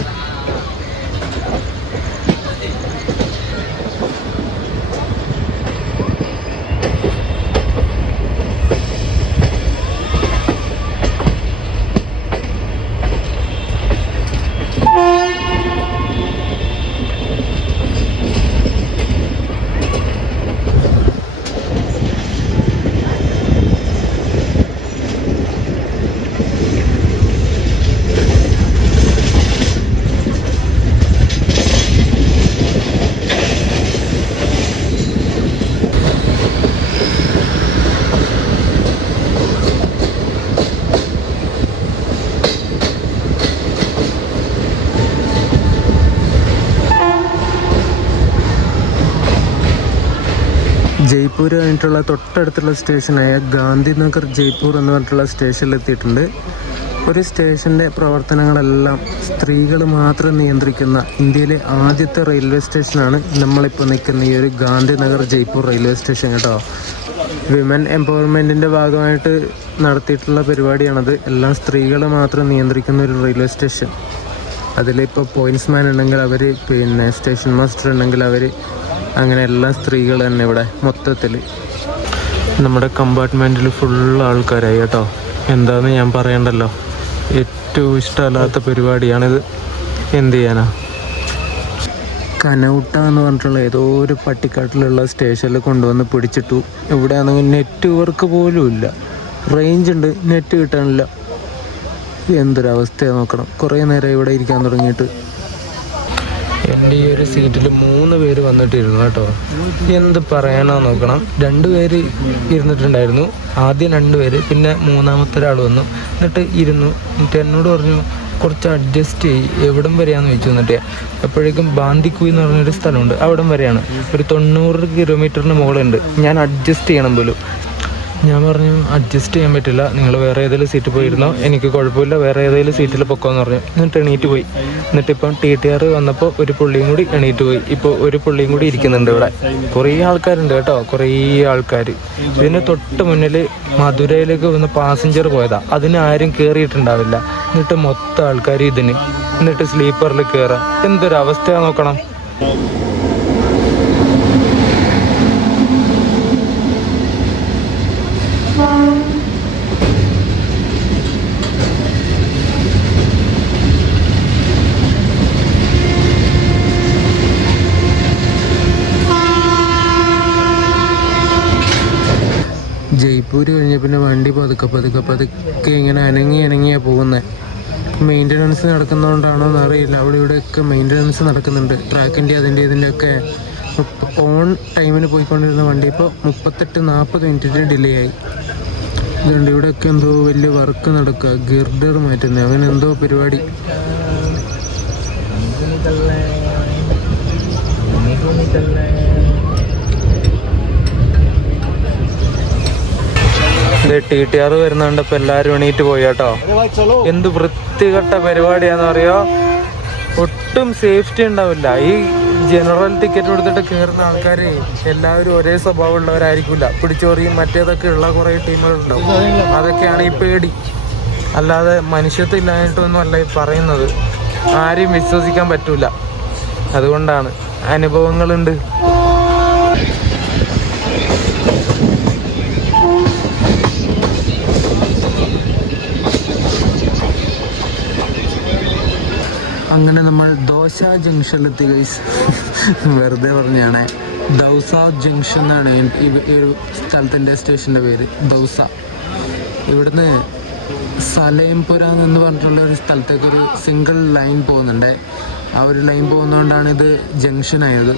ജയ്പൂർ കഴിഞ്ഞിട്ടുള്ള തൊട്ടടുത്തുള്ള സ്റ്റേഷനായ ഗാന്ധിനഗർ ജയ്പൂർ എന്ന് പറഞ്ഞിട്ടുള്ള സ്റ്റേഷനിലെത്തിയിട്ടുണ്ട്. ഒരു സ്റ്റേഷൻ്റെ പ്രവർത്തനങ്ങളെല്ലാം സ്ത്രീകൾ മാത്രം നിയന്ത്രിക്കുന്ന ഇന്ത്യയിലെ ആദ്യത്തെ റെയിൽവേ സ്റ്റേഷനാണ് നമ്മളിപ്പോൾ നിൽക്കുന്ന ഈ ഒരു ഗാന്ധിനഗർ ജയ്പൂർ റെയിൽവേ സ്റ്റേഷൻ കേട്ടോ. വിമൻ എംപവർമെൻറ്റിൻ്റെ ഭാഗമായിട്ട് നടത്തിയിട്ടുള്ള പരിപാടിയാണത്. എല്ലാം സ്ത്രീകൾ മാത്രം നിയന്ത്രിക്കുന്ന ഒരു റെയിൽവേ സ്റ്റേഷൻ. അതിലിപ്പോൾ പോയിൻറ്റ്സ്മാൻ ഉണ്ടെങ്കിൽ അവർ, പിന്നെ സ്റ്റേഷൻ മാസ്റ്റർ ഉണ്ടെങ്കിൽ അവർ, അങ്ങനെ എല്ലാ സ്ത്രീകൾ തന്നെ ഇവിടെ മൊത്തത്തിൽ. നമ്മുടെ കമ്പാർട്ട്മെൻറ്റിൽ ഫുൾ ആൾക്കാരായി കേട്ടോ. എന്താണെന്ന് ഞാൻ പറയണ്ടല്ലോ. ഏറ്റവും ഇഷ്ടമല്ലാത്ത പരിപാടിയാണിത്. എന്ത് ചെയ്യാനാ. കനൗട്ട എന്ന് പറഞ്ഞിട്ടുള്ള ഏതോ ഒരു പട്ടിക്കാട്ടിലുള്ള സ്റ്റേഷനിൽ കൊണ്ടുവന്ന് പിടിച്ചിട്ടു. ഇവിടെ ആണെങ്കിൽ നെറ്റ് വർക്ക് പോലും ഇല്ല. റേഞ്ച് ഉണ്ട്, നെറ്റ് കിട്ടാനില്ല. എന്തൊരവസ്ഥയാണ് നോക്കണം. കുറേ നേരം ഇവിടെ ഇരിക്കാൻ തുടങ്ങിയിട്ട്. എൻ്റെ ഈ ഒരു സീറ്റിൽ 3 പേര് വന്നിട്ടിരുന്നു കേട്ടോ. എന്ത് പറയാനാ നോക്കണം. 2 പേര് ഇരുന്നിട്ടുണ്ടായിരുന്നു. ആദ്യം 2 പേര്, പിന്നെ മൂന്നാമത്തെ ഒരാൾ വന്നു. എന്നിട്ട് ഇരുന്നു. എന്നിട്ട് എന്നോട് പറഞ്ഞു കുറച്ച് അഡ്ജസ്റ്റ് ചെയ്യും, എവിടം വരെയാണെന്ന് ചോദിച്ചു. എന്നിട്ട് അപ്പോഴേക്കും ബാന്തിക്കുയി എന്ന് പറഞ്ഞൊരു സ്ഥലമുണ്ട്, അവിടം വരെയാണ്. ഒരു 90 കിലോമീറ്ററിന് മുകളുണ്ട്. ഞാൻ അഡ്ജസ്റ്റ് ചെയ്യണം പോലും. ഞാൻ പറഞ്ഞു അഡ്ജസ്റ്റ് ചെയ്യാൻ പറ്റില്ല, നിങ്ങൾ വേറെ ഏതെങ്കിലും സീറ്റ് പോയിരുന്നോ, എനിക്ക് കുഴപ്പമില്ല, വേറെ ഏതെങ്കിലും സീറ്റിൽ പൊക്കോന്ന് പറഞ്ഞു. എന്നിട്ട് എണീറ്റ് പോയി. എന്നിട്ടിപ്പം TTR വന്നപ്പോൾ ഒരു പുള്ളിയും കൂടി എണീറ്റ് പോയി. ഇപ്പോൾ ഒരു പുള്ളിയും കൂടി ഇരിക്കുന്നുണ്ട് ഇവിടെ. കുറേ ആൾക്കാരുണ്ട് കേട്ടോ, കുറേ ആൾക്കാർ. ഇതിന് തൊട്ട് മുന്നിൽ മധുരയിലേക്ക് വന്ന് പാസഞ്ചർ പോയതാ, അതിന് ആരും കയറിയിട്ടുണ്ടാവില്ല. എന്നിട്ട് മൊത്തം ആൾക്കാർ ഇതിന്, എന്നിട്ട് സ്ലീപ്പറിൽ കയറാം. എന്തൊരവസ്ഥയാണ് നോക്കണം. ജയ്പൂർ കഴിഞ്ഞ പിന്നെ വണ്ടി പതുക്കെ ഇങ്ങനെ അനങ്ങിയാണ് പോകുന്നത്. മെയിൻ്റനൻസ് നടക്കുന്നതുകൊണ്ടാണോ എന്നറിയില്ല. അവിടെ ഇവിടെയൊക്കെ മെയിൻ്റനൻസ് നടക്കുന്നുണ്ട്. ട്രാക്കിൻ്റെ ഇതിൻ്റെയൊക്കെ ഓൺ ടൈമിന് പോയിക്കൊണ്ടിരുന്ന വണ്ടി ഇപ്പോൾ 38-40 മിനിറ്റിന് ഡിലേ ആയി. ഇതുകൊണ്ട് ഇവിടെയൊക്കെ എന്തോ വലിയ വർക്ക് നടക്കുക, ഗിർഡർ മാറ്റുന്നത്, അങ്ങനെ എന്തോ പരിപാടി. TTR വരുന്നുണ്ടപ്പോൾ എല്ലാവരും എണീറ്റ് പോയി കേട്ടോ. എന്ത് വൃത്തികെട്ട പരിപാടിയാന്ന് അറിയോ. ഒട്ടും സേഫ്റ്റി ഉണ്ടാവില്ല. ഈ ജനറൽ ടിക്കറ്റ് എടുത്തിട്ട് കയറുന്ന ആൾക്കാർ എല്ലാവരും ഒരേ സ്വഭാവമുള്ളവരായിരിക്കില്ല. പിടിച്ചോറിയും മറ്റേതൊക്കെ ഉള്ള കുറേ ടീമുകളുണ്ടാവും. അതൊക്കെയാണ് ഈ പേടി. അല്ലാതെ മനുഷ്യത്വം ഇല്ലായിട്ടൊന്നും അല്ല ഈ പറയുന്നത്. ആരെയും വിശ്വസിക്കാൻ പറ്റൂല. അതുകൊണ്ടാണ്. അനുഭവങ്ങളുണ്ട്. അങ്ങനെ നമ്മൾ ദോശ ജംഗ്ഷനിലെത്തി ഗൈസ്. വെറുതെ പറഞ്ഞാണ്. ദൗസ ജംഗ്ഷൻ എന്നാണ് ഈ ഒരു സ്ഥലത്തിൻ്റെ സ്റ്റേഷൻ്റെ പേര്, ദൗസ. ഇവിടുന്ന് സലേംപുര എന്ന് പറഞ്ഞിട്ടുള്ള ഒരു സ്ഥലത്തേക്കൊരു സിംഗിൾ ലൈൻ പോകുന്നുണ്ട്. ആ ഒരു ലൈൻ പോകുന്നതുകൊണ്ടാണ് ഇത് ജംഗ്ഷനായത്.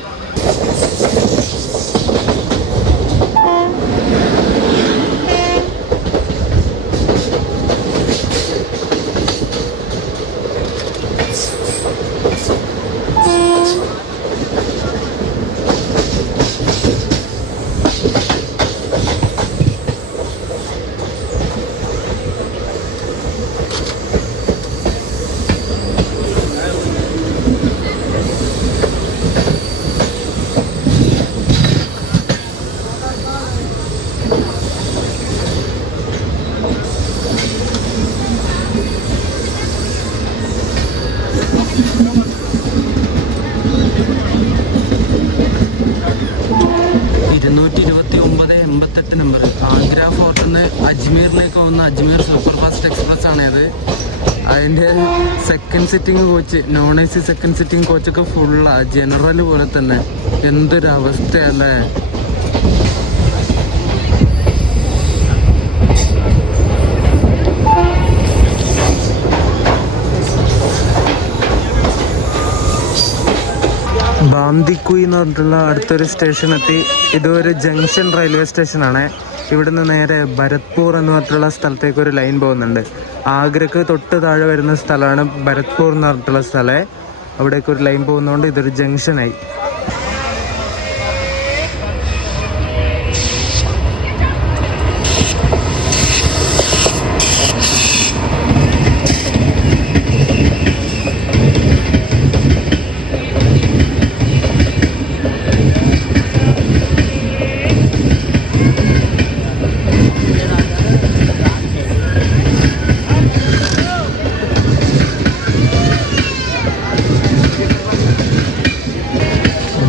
നമ്പർ ആഗ്ര ഫോർട്ടിൽ നിന്ന് അജ്മീറിലേക്ക് പോകുന്ന അജ്മീർ സൂപ്പർ ഫാസ്റ്റ് എക്സ്പ്രസ് ആണത്. അതിൻ്റെ second sitting coach, non AC second sitting കോച്ചൊക്കെ ഫുള്ളാണ്, ജനറൽ പോലെ തന്നെ. എന്തൊരവസ്ഥയല്ലേ. ബാന്തിക്കുയി എന്ന് പറഞ്ഞിട്ടുള്ള അടുത്തൊരു സ്റ്റേഷൻ എത്തി. ഇതൊരു ജംഗ്ഷൻ റെയിൽവേ സ്റ്റേഷനാണ്. ഇവിടുന്ന് നേരെ ഭരത്പൂർ എന്ന് പറഞ്ഞിട്ടുള്ള സ്ഥലത്തേക്ക് ഒരു ലൈൻ പോകുന്നുണ്ട്. ആഗ്രക്ക് തൊട്ട് താഴെ വരുന്ന സ്ഥലമാണ് ഭരത്പൂർ എന്ന് പറഞ്ഞിട്ടുള്ള സ്ഥലം. അവിടേക്ക് ഒരു ലൈൻ പോകുന്നതുകൊണ്ട് ഇതൊരു ജംഗ്ഷനായി.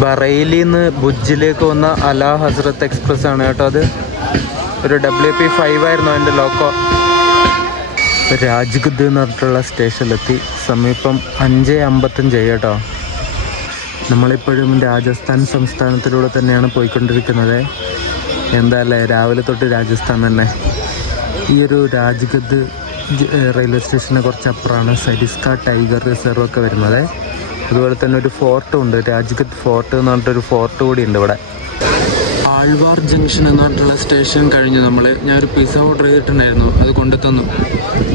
ബറേലിയിൽ നിന്ന് ഭുജിലേക്ക് വന്ന അല ഹസ്രത്ത് എക്സ്പ്രസ് ആണ് കേട്ടോ. അത് ഒരു WP5 ആയിരുന്നു അതിൻ്റെ ലോക്കോ. രാജ്ഗുദ് എന്ന് പറഞ്ഞിട്ടുള്ള സ്റ്റേഷനിലെത്തി. സമീപം 5:55 കേട്ടോ. നമ്മളിപ്പോഴും രാജസ്ഥാൻ സംസ്ഥാനത്തിലൂടെ തന്നെയാണ് പോയിക്കൊണ്ടിരിക്കുന്നത്. എന്താല്ലേ, രാവിലെ തൊട്ട് രാജസ്ഥാൻ തന്നെ. ഈ ഒരു രാജ്ഗദ് റെയിൽവേ സ്റ്റേഷന് കുറച്ചപ്പുറമാണ് സരിസ്ക ടൈഗർ റിസർവ് ഒക്കെ വരുന്നത്. അതുപോലെ തന്നെ ഒരു ഫോർട്ടും ഉണ്ട്, രാജ്ഗഡ് ഫോർട്ട് എന്ന് പറഞ്ഞിട്ടൊരു ഫോർട്ട് കൂടി ഉണ്ട് ഇവിടെ. ആൾവാർ ജംഗ്ഷൻ എന്ന് പറഞ്ഞിട്ടുള്ള സ്റ്റേഷൻ കഴിഞ്ഞ് ഞാനൊരു പിസ്സ ഓർഡർ ചെയ്തിട്ടുണ്ടായിരുന്നു. അത് കൊണ്ടുതന്നു.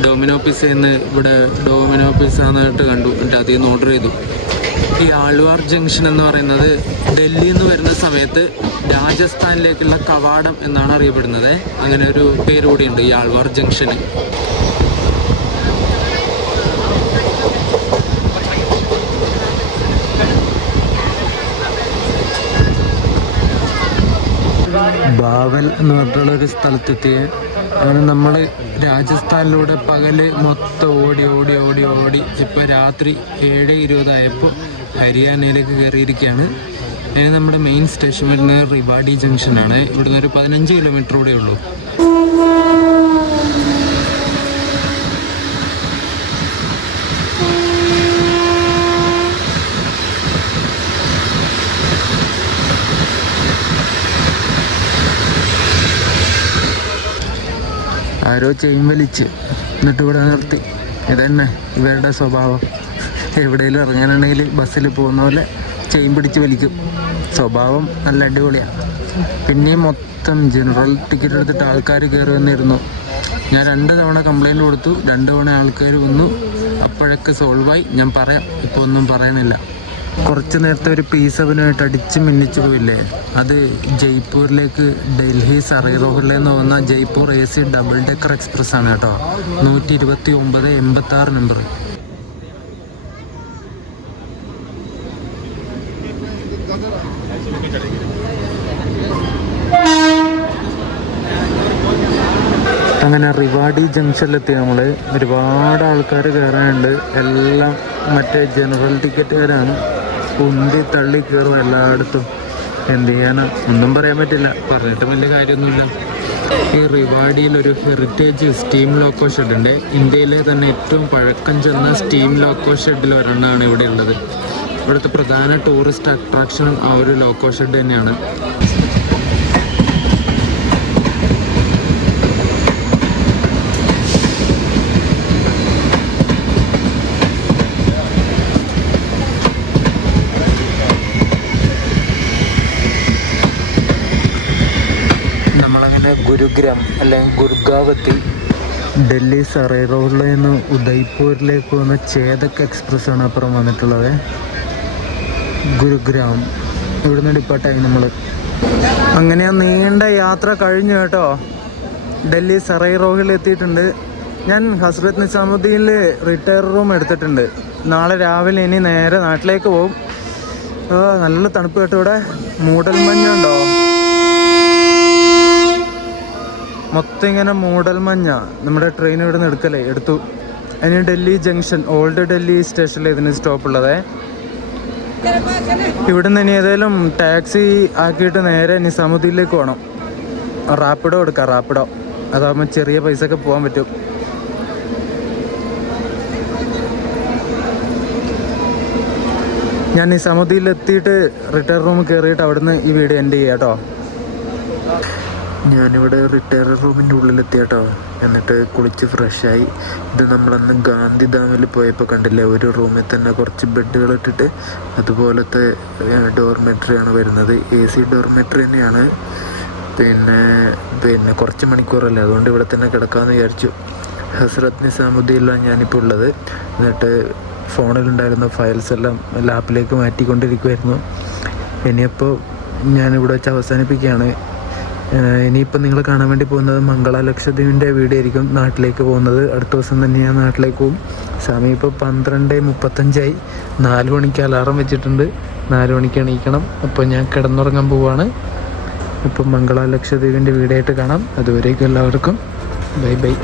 ഡൊമിനോ പിസ്സയെന്ന് ഇവിടെ ഡൊമിനോ പിസ്സ എന്നിട്ട് കണ്ടു. എന്നിട്ട് അതിൽ നിന്ന് ഓർഡർ ചെയ്തു. ഈ ആൾവാർ ജംഗ്ഷൻ എന്ന് പറയുന്നത് ഡൽഹിയിൽ നിന്ന് വരുന്ന സമയത്ത് രാജസ്ഥാനിലേക്കുള്ള കവാടം എന്നാണ് അറിയപ്പെടുന്നത്. അങ്ങനെ ഒരു പേര് കൂടിയുണ്ട് ഈ ആൾവാർ ജംഗ്ഷന്. ബാവൽ എന്ന് പറഞ്ഞിട്ടുള്ളൊരു സ്ഥലത്തെത്തിയ. അങ്ങനെ നമ്മൾ രാജസ്ഥാനിലൂടെ പകല് മൊത്തം ഓടി ഇപ്പോൾ രാത്രി 7:20 ആയപ്പോൾ ഹരിയാനയിലേക്ക് കയറിയിരിക്കുകയാണ്. അതിന് നമ്മുടെ മെയിൻ സ്റ്റേഷൻ വരുന്നത് റിവാഡി ജംഗ്ഷനാണ്. ഇവിടുന്ന് ഒരു 15 കിലോമീറ്റർ കൂടെ ഉള്ളൂ. ആരോ ചെയിൻ വലിച്ച് എന്നിട്ട് ഇവിടെ നിർത്തി. ഇതന്നെ ഇവരുടെ സ്വഭാവം. എവിടെയെങ്കിലും ഇറങ്ങാനുണ്ടെങ്കിൽ ബസ്സിൽ പോകുന്ന പോലെ ചെയിൻ പിടിച്ച് വലിക്കും. സ്വഭാവം നല്ല അടിപൊളിയാണ്. പിന്നെയും മൊത്തം ജനറൽ ടിക്കറ്റ് എടുത്തിട്ട് ആൾക്കാർ കയറി വന്നിരുന്നു. ഞാൻ 2 തവണ കംപ്ലൈൻറ്റ് കൊടുത്തു, 2 തവണ ആൾക്കാർ വന്നു. അപ്പോഴൊക്കെ സോൾവായി. ഞാൻ പറയാം, ഇപ്പോൾ ഒന്നും പറയുന്നില്ല. കുറച്ച് നേരത്തെ ഒരു P7 അടിച്ച് മിന്നിച്ച് പോയില്ലേ, അത് ജയ്പൂരിലേക്ക് ഡൽഹി സറൈ റോഡിലേന്ന് പോകുന്ന Jaipur AC double decker express ആണ് കേട്ടോ. 129/86 നമ്പർ. അങ്ങനെ റിവാഡി ജംഗ്ഷനിലെത്തി നമ്മൾ. ഒരുപാട് ആൾക്കാർ കയറാനുണ്ട്. എല്ലാം മറ്റേ ജനറൽ ടിക്കറ്റുകാരാണ്. ഉന്തി തള്ളി കയറും എല്ലായിടത്തും. എന്ത് ചെയ്യാനാ, ഒന്നും പറയാൻ പറ്റില്ല. പറഞ്ഞിട്ട് വലിയ കാര്യമൊന്നുമില്ല. ഈ റിവാഡിയിൽ ഒരു ഹെറിറ്റേജ് സ്റ്റീം ലോക്കോ ഷെഡ് ഉണ്ട്. ഇന്ത്യയിലെ തന്നെ ഏറ്റവും പഴക്കം ചെന്ന സ്റ്റീം ലോക്കോ ഷെഡിൽ ഒരെണ്ണമാണ് ഇവിടെ ഉള്ളത്. ഇവിടുത്തെ പ്രധാന ടൂറിസ്റ്റ് അട്രാക്ഷനും ആ ഒരു ലോക്കോ ഷെഡ് തന്നെയാണ്. നമ്മളങ്ങനെ ഗുരുഗ്രാം അല്ലെങ്കിൽ ഗുർഗാവ് എത്തി. ഡൽഹി സറൈ റോഡിൽ നിന്ന് ഉദയ്പൂരിലേക്ക് പോകുന്ന ചേതക് എക്സ്പ്രസ് ആണ് അപ്പുറം വന്നിട്ടുള്ളത്. ഗുരുഗ്രാം ഇവിടുന്ന് ഡിപ്പാർട്ടായി നമ്മൾ. അങ്ങനെ ആ നീണ്ട യാത്ര കഴിഞ്ഞു കേട്ടോ. ഡൽഹി സറൈ റോഡിൽ എത്തിയിട്ടുണ്ട്. ഞാൻ ഹസ്രത്ത് നിസാമുദ്ദീനിൽ റിട്ടയർ റൂം എടുത്തിട്ടുണ്ട്. നാളെ രാവിലെ ഇനി നേരെ നാട്ടിലേക്ക് പോകും. നല്ല തണുപ്പ് കേട്ടോ. ഇവിടെ മൂടൽമഞ്ഞുണ്ടോ, മൊത്തം ഇങ്ങനെ മൂടൽമഞ്ഞ. നമ്മുടെ ട്രെയിൻ ഇവിടെ നിന്ന് എടുത്തു. അതിന് ഡൽഹി ജംഗ്ഷൻ ഓൾഡ് ഡൽഹി സ്റ്റേഷനിൽ ഇതിന് സ്റ്റോപ്പ് ഉള്ളത്. ഇവിടെ നിന്ന് ഇനി ഏതെങ്കിലും ടാക്സി ആക്കിയിട്ട് നേരെ നിസാമുദ്ദീനിലേക്ക് പോകണം. റാപ്പിഡോ എടുക്കാം, റാപ്പിഡോ. അതാകുമ്പോൾ ചെറിയ പൈസക്ക് പോകാൻ പറ്റും. ഞാൻ നിസാമുദ്ദീനിൽ എത്തിയിട്ട് റിട്ടയർ റൂം കയറിയിട്ട് അവിടുന്ന് ഈ വീഡിയോ എൻഡ് ചെയ്യാം കേട്ടോ. ഞാനിവിടെ റിട്ടയർ റൂമിൻ്റെ ഉള്ളിലെത്തി കേട്ടോ. എന്നിട്ട് കുളിച്ച് ഫ്രഷായി. ഇത് നമ്മളന്ന് ഗാന്ധിധാമിൽ പോയപ്പോൾ കണ്ടില്ലേ, ഒരു റൂമിൽ തന്നെ കുറച്ച് ബെഡുകൾ ഇട്ടിട്ട് അതുപോലത്തെ ഡോർമെട്രിയാണ് വരുന്നത്. AC ഡോർമെട്രി തന്നെയാണ്. പിന്നെ കുറച്ച് മണിക്കൂറല്ലേ, അതുകൊണ്ട് ഇവിടെ തന്നെ കിടക്കാമെന്ന് വിചാരിച്ചു. ഹസ്രത്ത് നിസാമുദ്ദീനിലാണ് ഞാനിപ്പോൾ ഉള്ളത്. എന്നിട്ട് ഫോണിലുണ്ടായിരുന്ന ഫയൽസ് എല്ലാം ലാപ്പിലേക്ക് മാറ്റിക്കൊണ്ടിരിക്കുമായിരുന്നു. ഇനിയിപ്പോൾ ഞാനിവിടെ വെച്ച് അവസാനിപ്പിക്കുകയാണ്. ഇനിയിപ്പോൾ നിങ്ങൾ കാണാൻ വേണ്ടി പോകുന്നത് മംഗള ലക്ഷദ്വീപിൻ്റെ വീഡിയോ ആയിരിക്കും. നാട്ടിലേക്ക് പോകുന്നത് അടുത്ത ദിവസം തന്നെ ഞാൻ നാട്ടിലേക്ക് പോകും. സമയം ഇപ്പോൾ 12:35 4 മണിക്ക് അലാറം വെച്ചിട്ടുണ്ട്. 4 മണിക്ക് എണീക്കണം. അപ്പോൾ ഞാൻ കിടന്നുറങ്ങാൻ പോവുകയാണ്. അപ്പം മംഗള ലക്ഷദ്വീപിൻ്റെ വീഡിയോ ആയിട്ട് കാണാം. അതുവരേക്കും എല്ലാവർക്കും ബൈ ബൈ.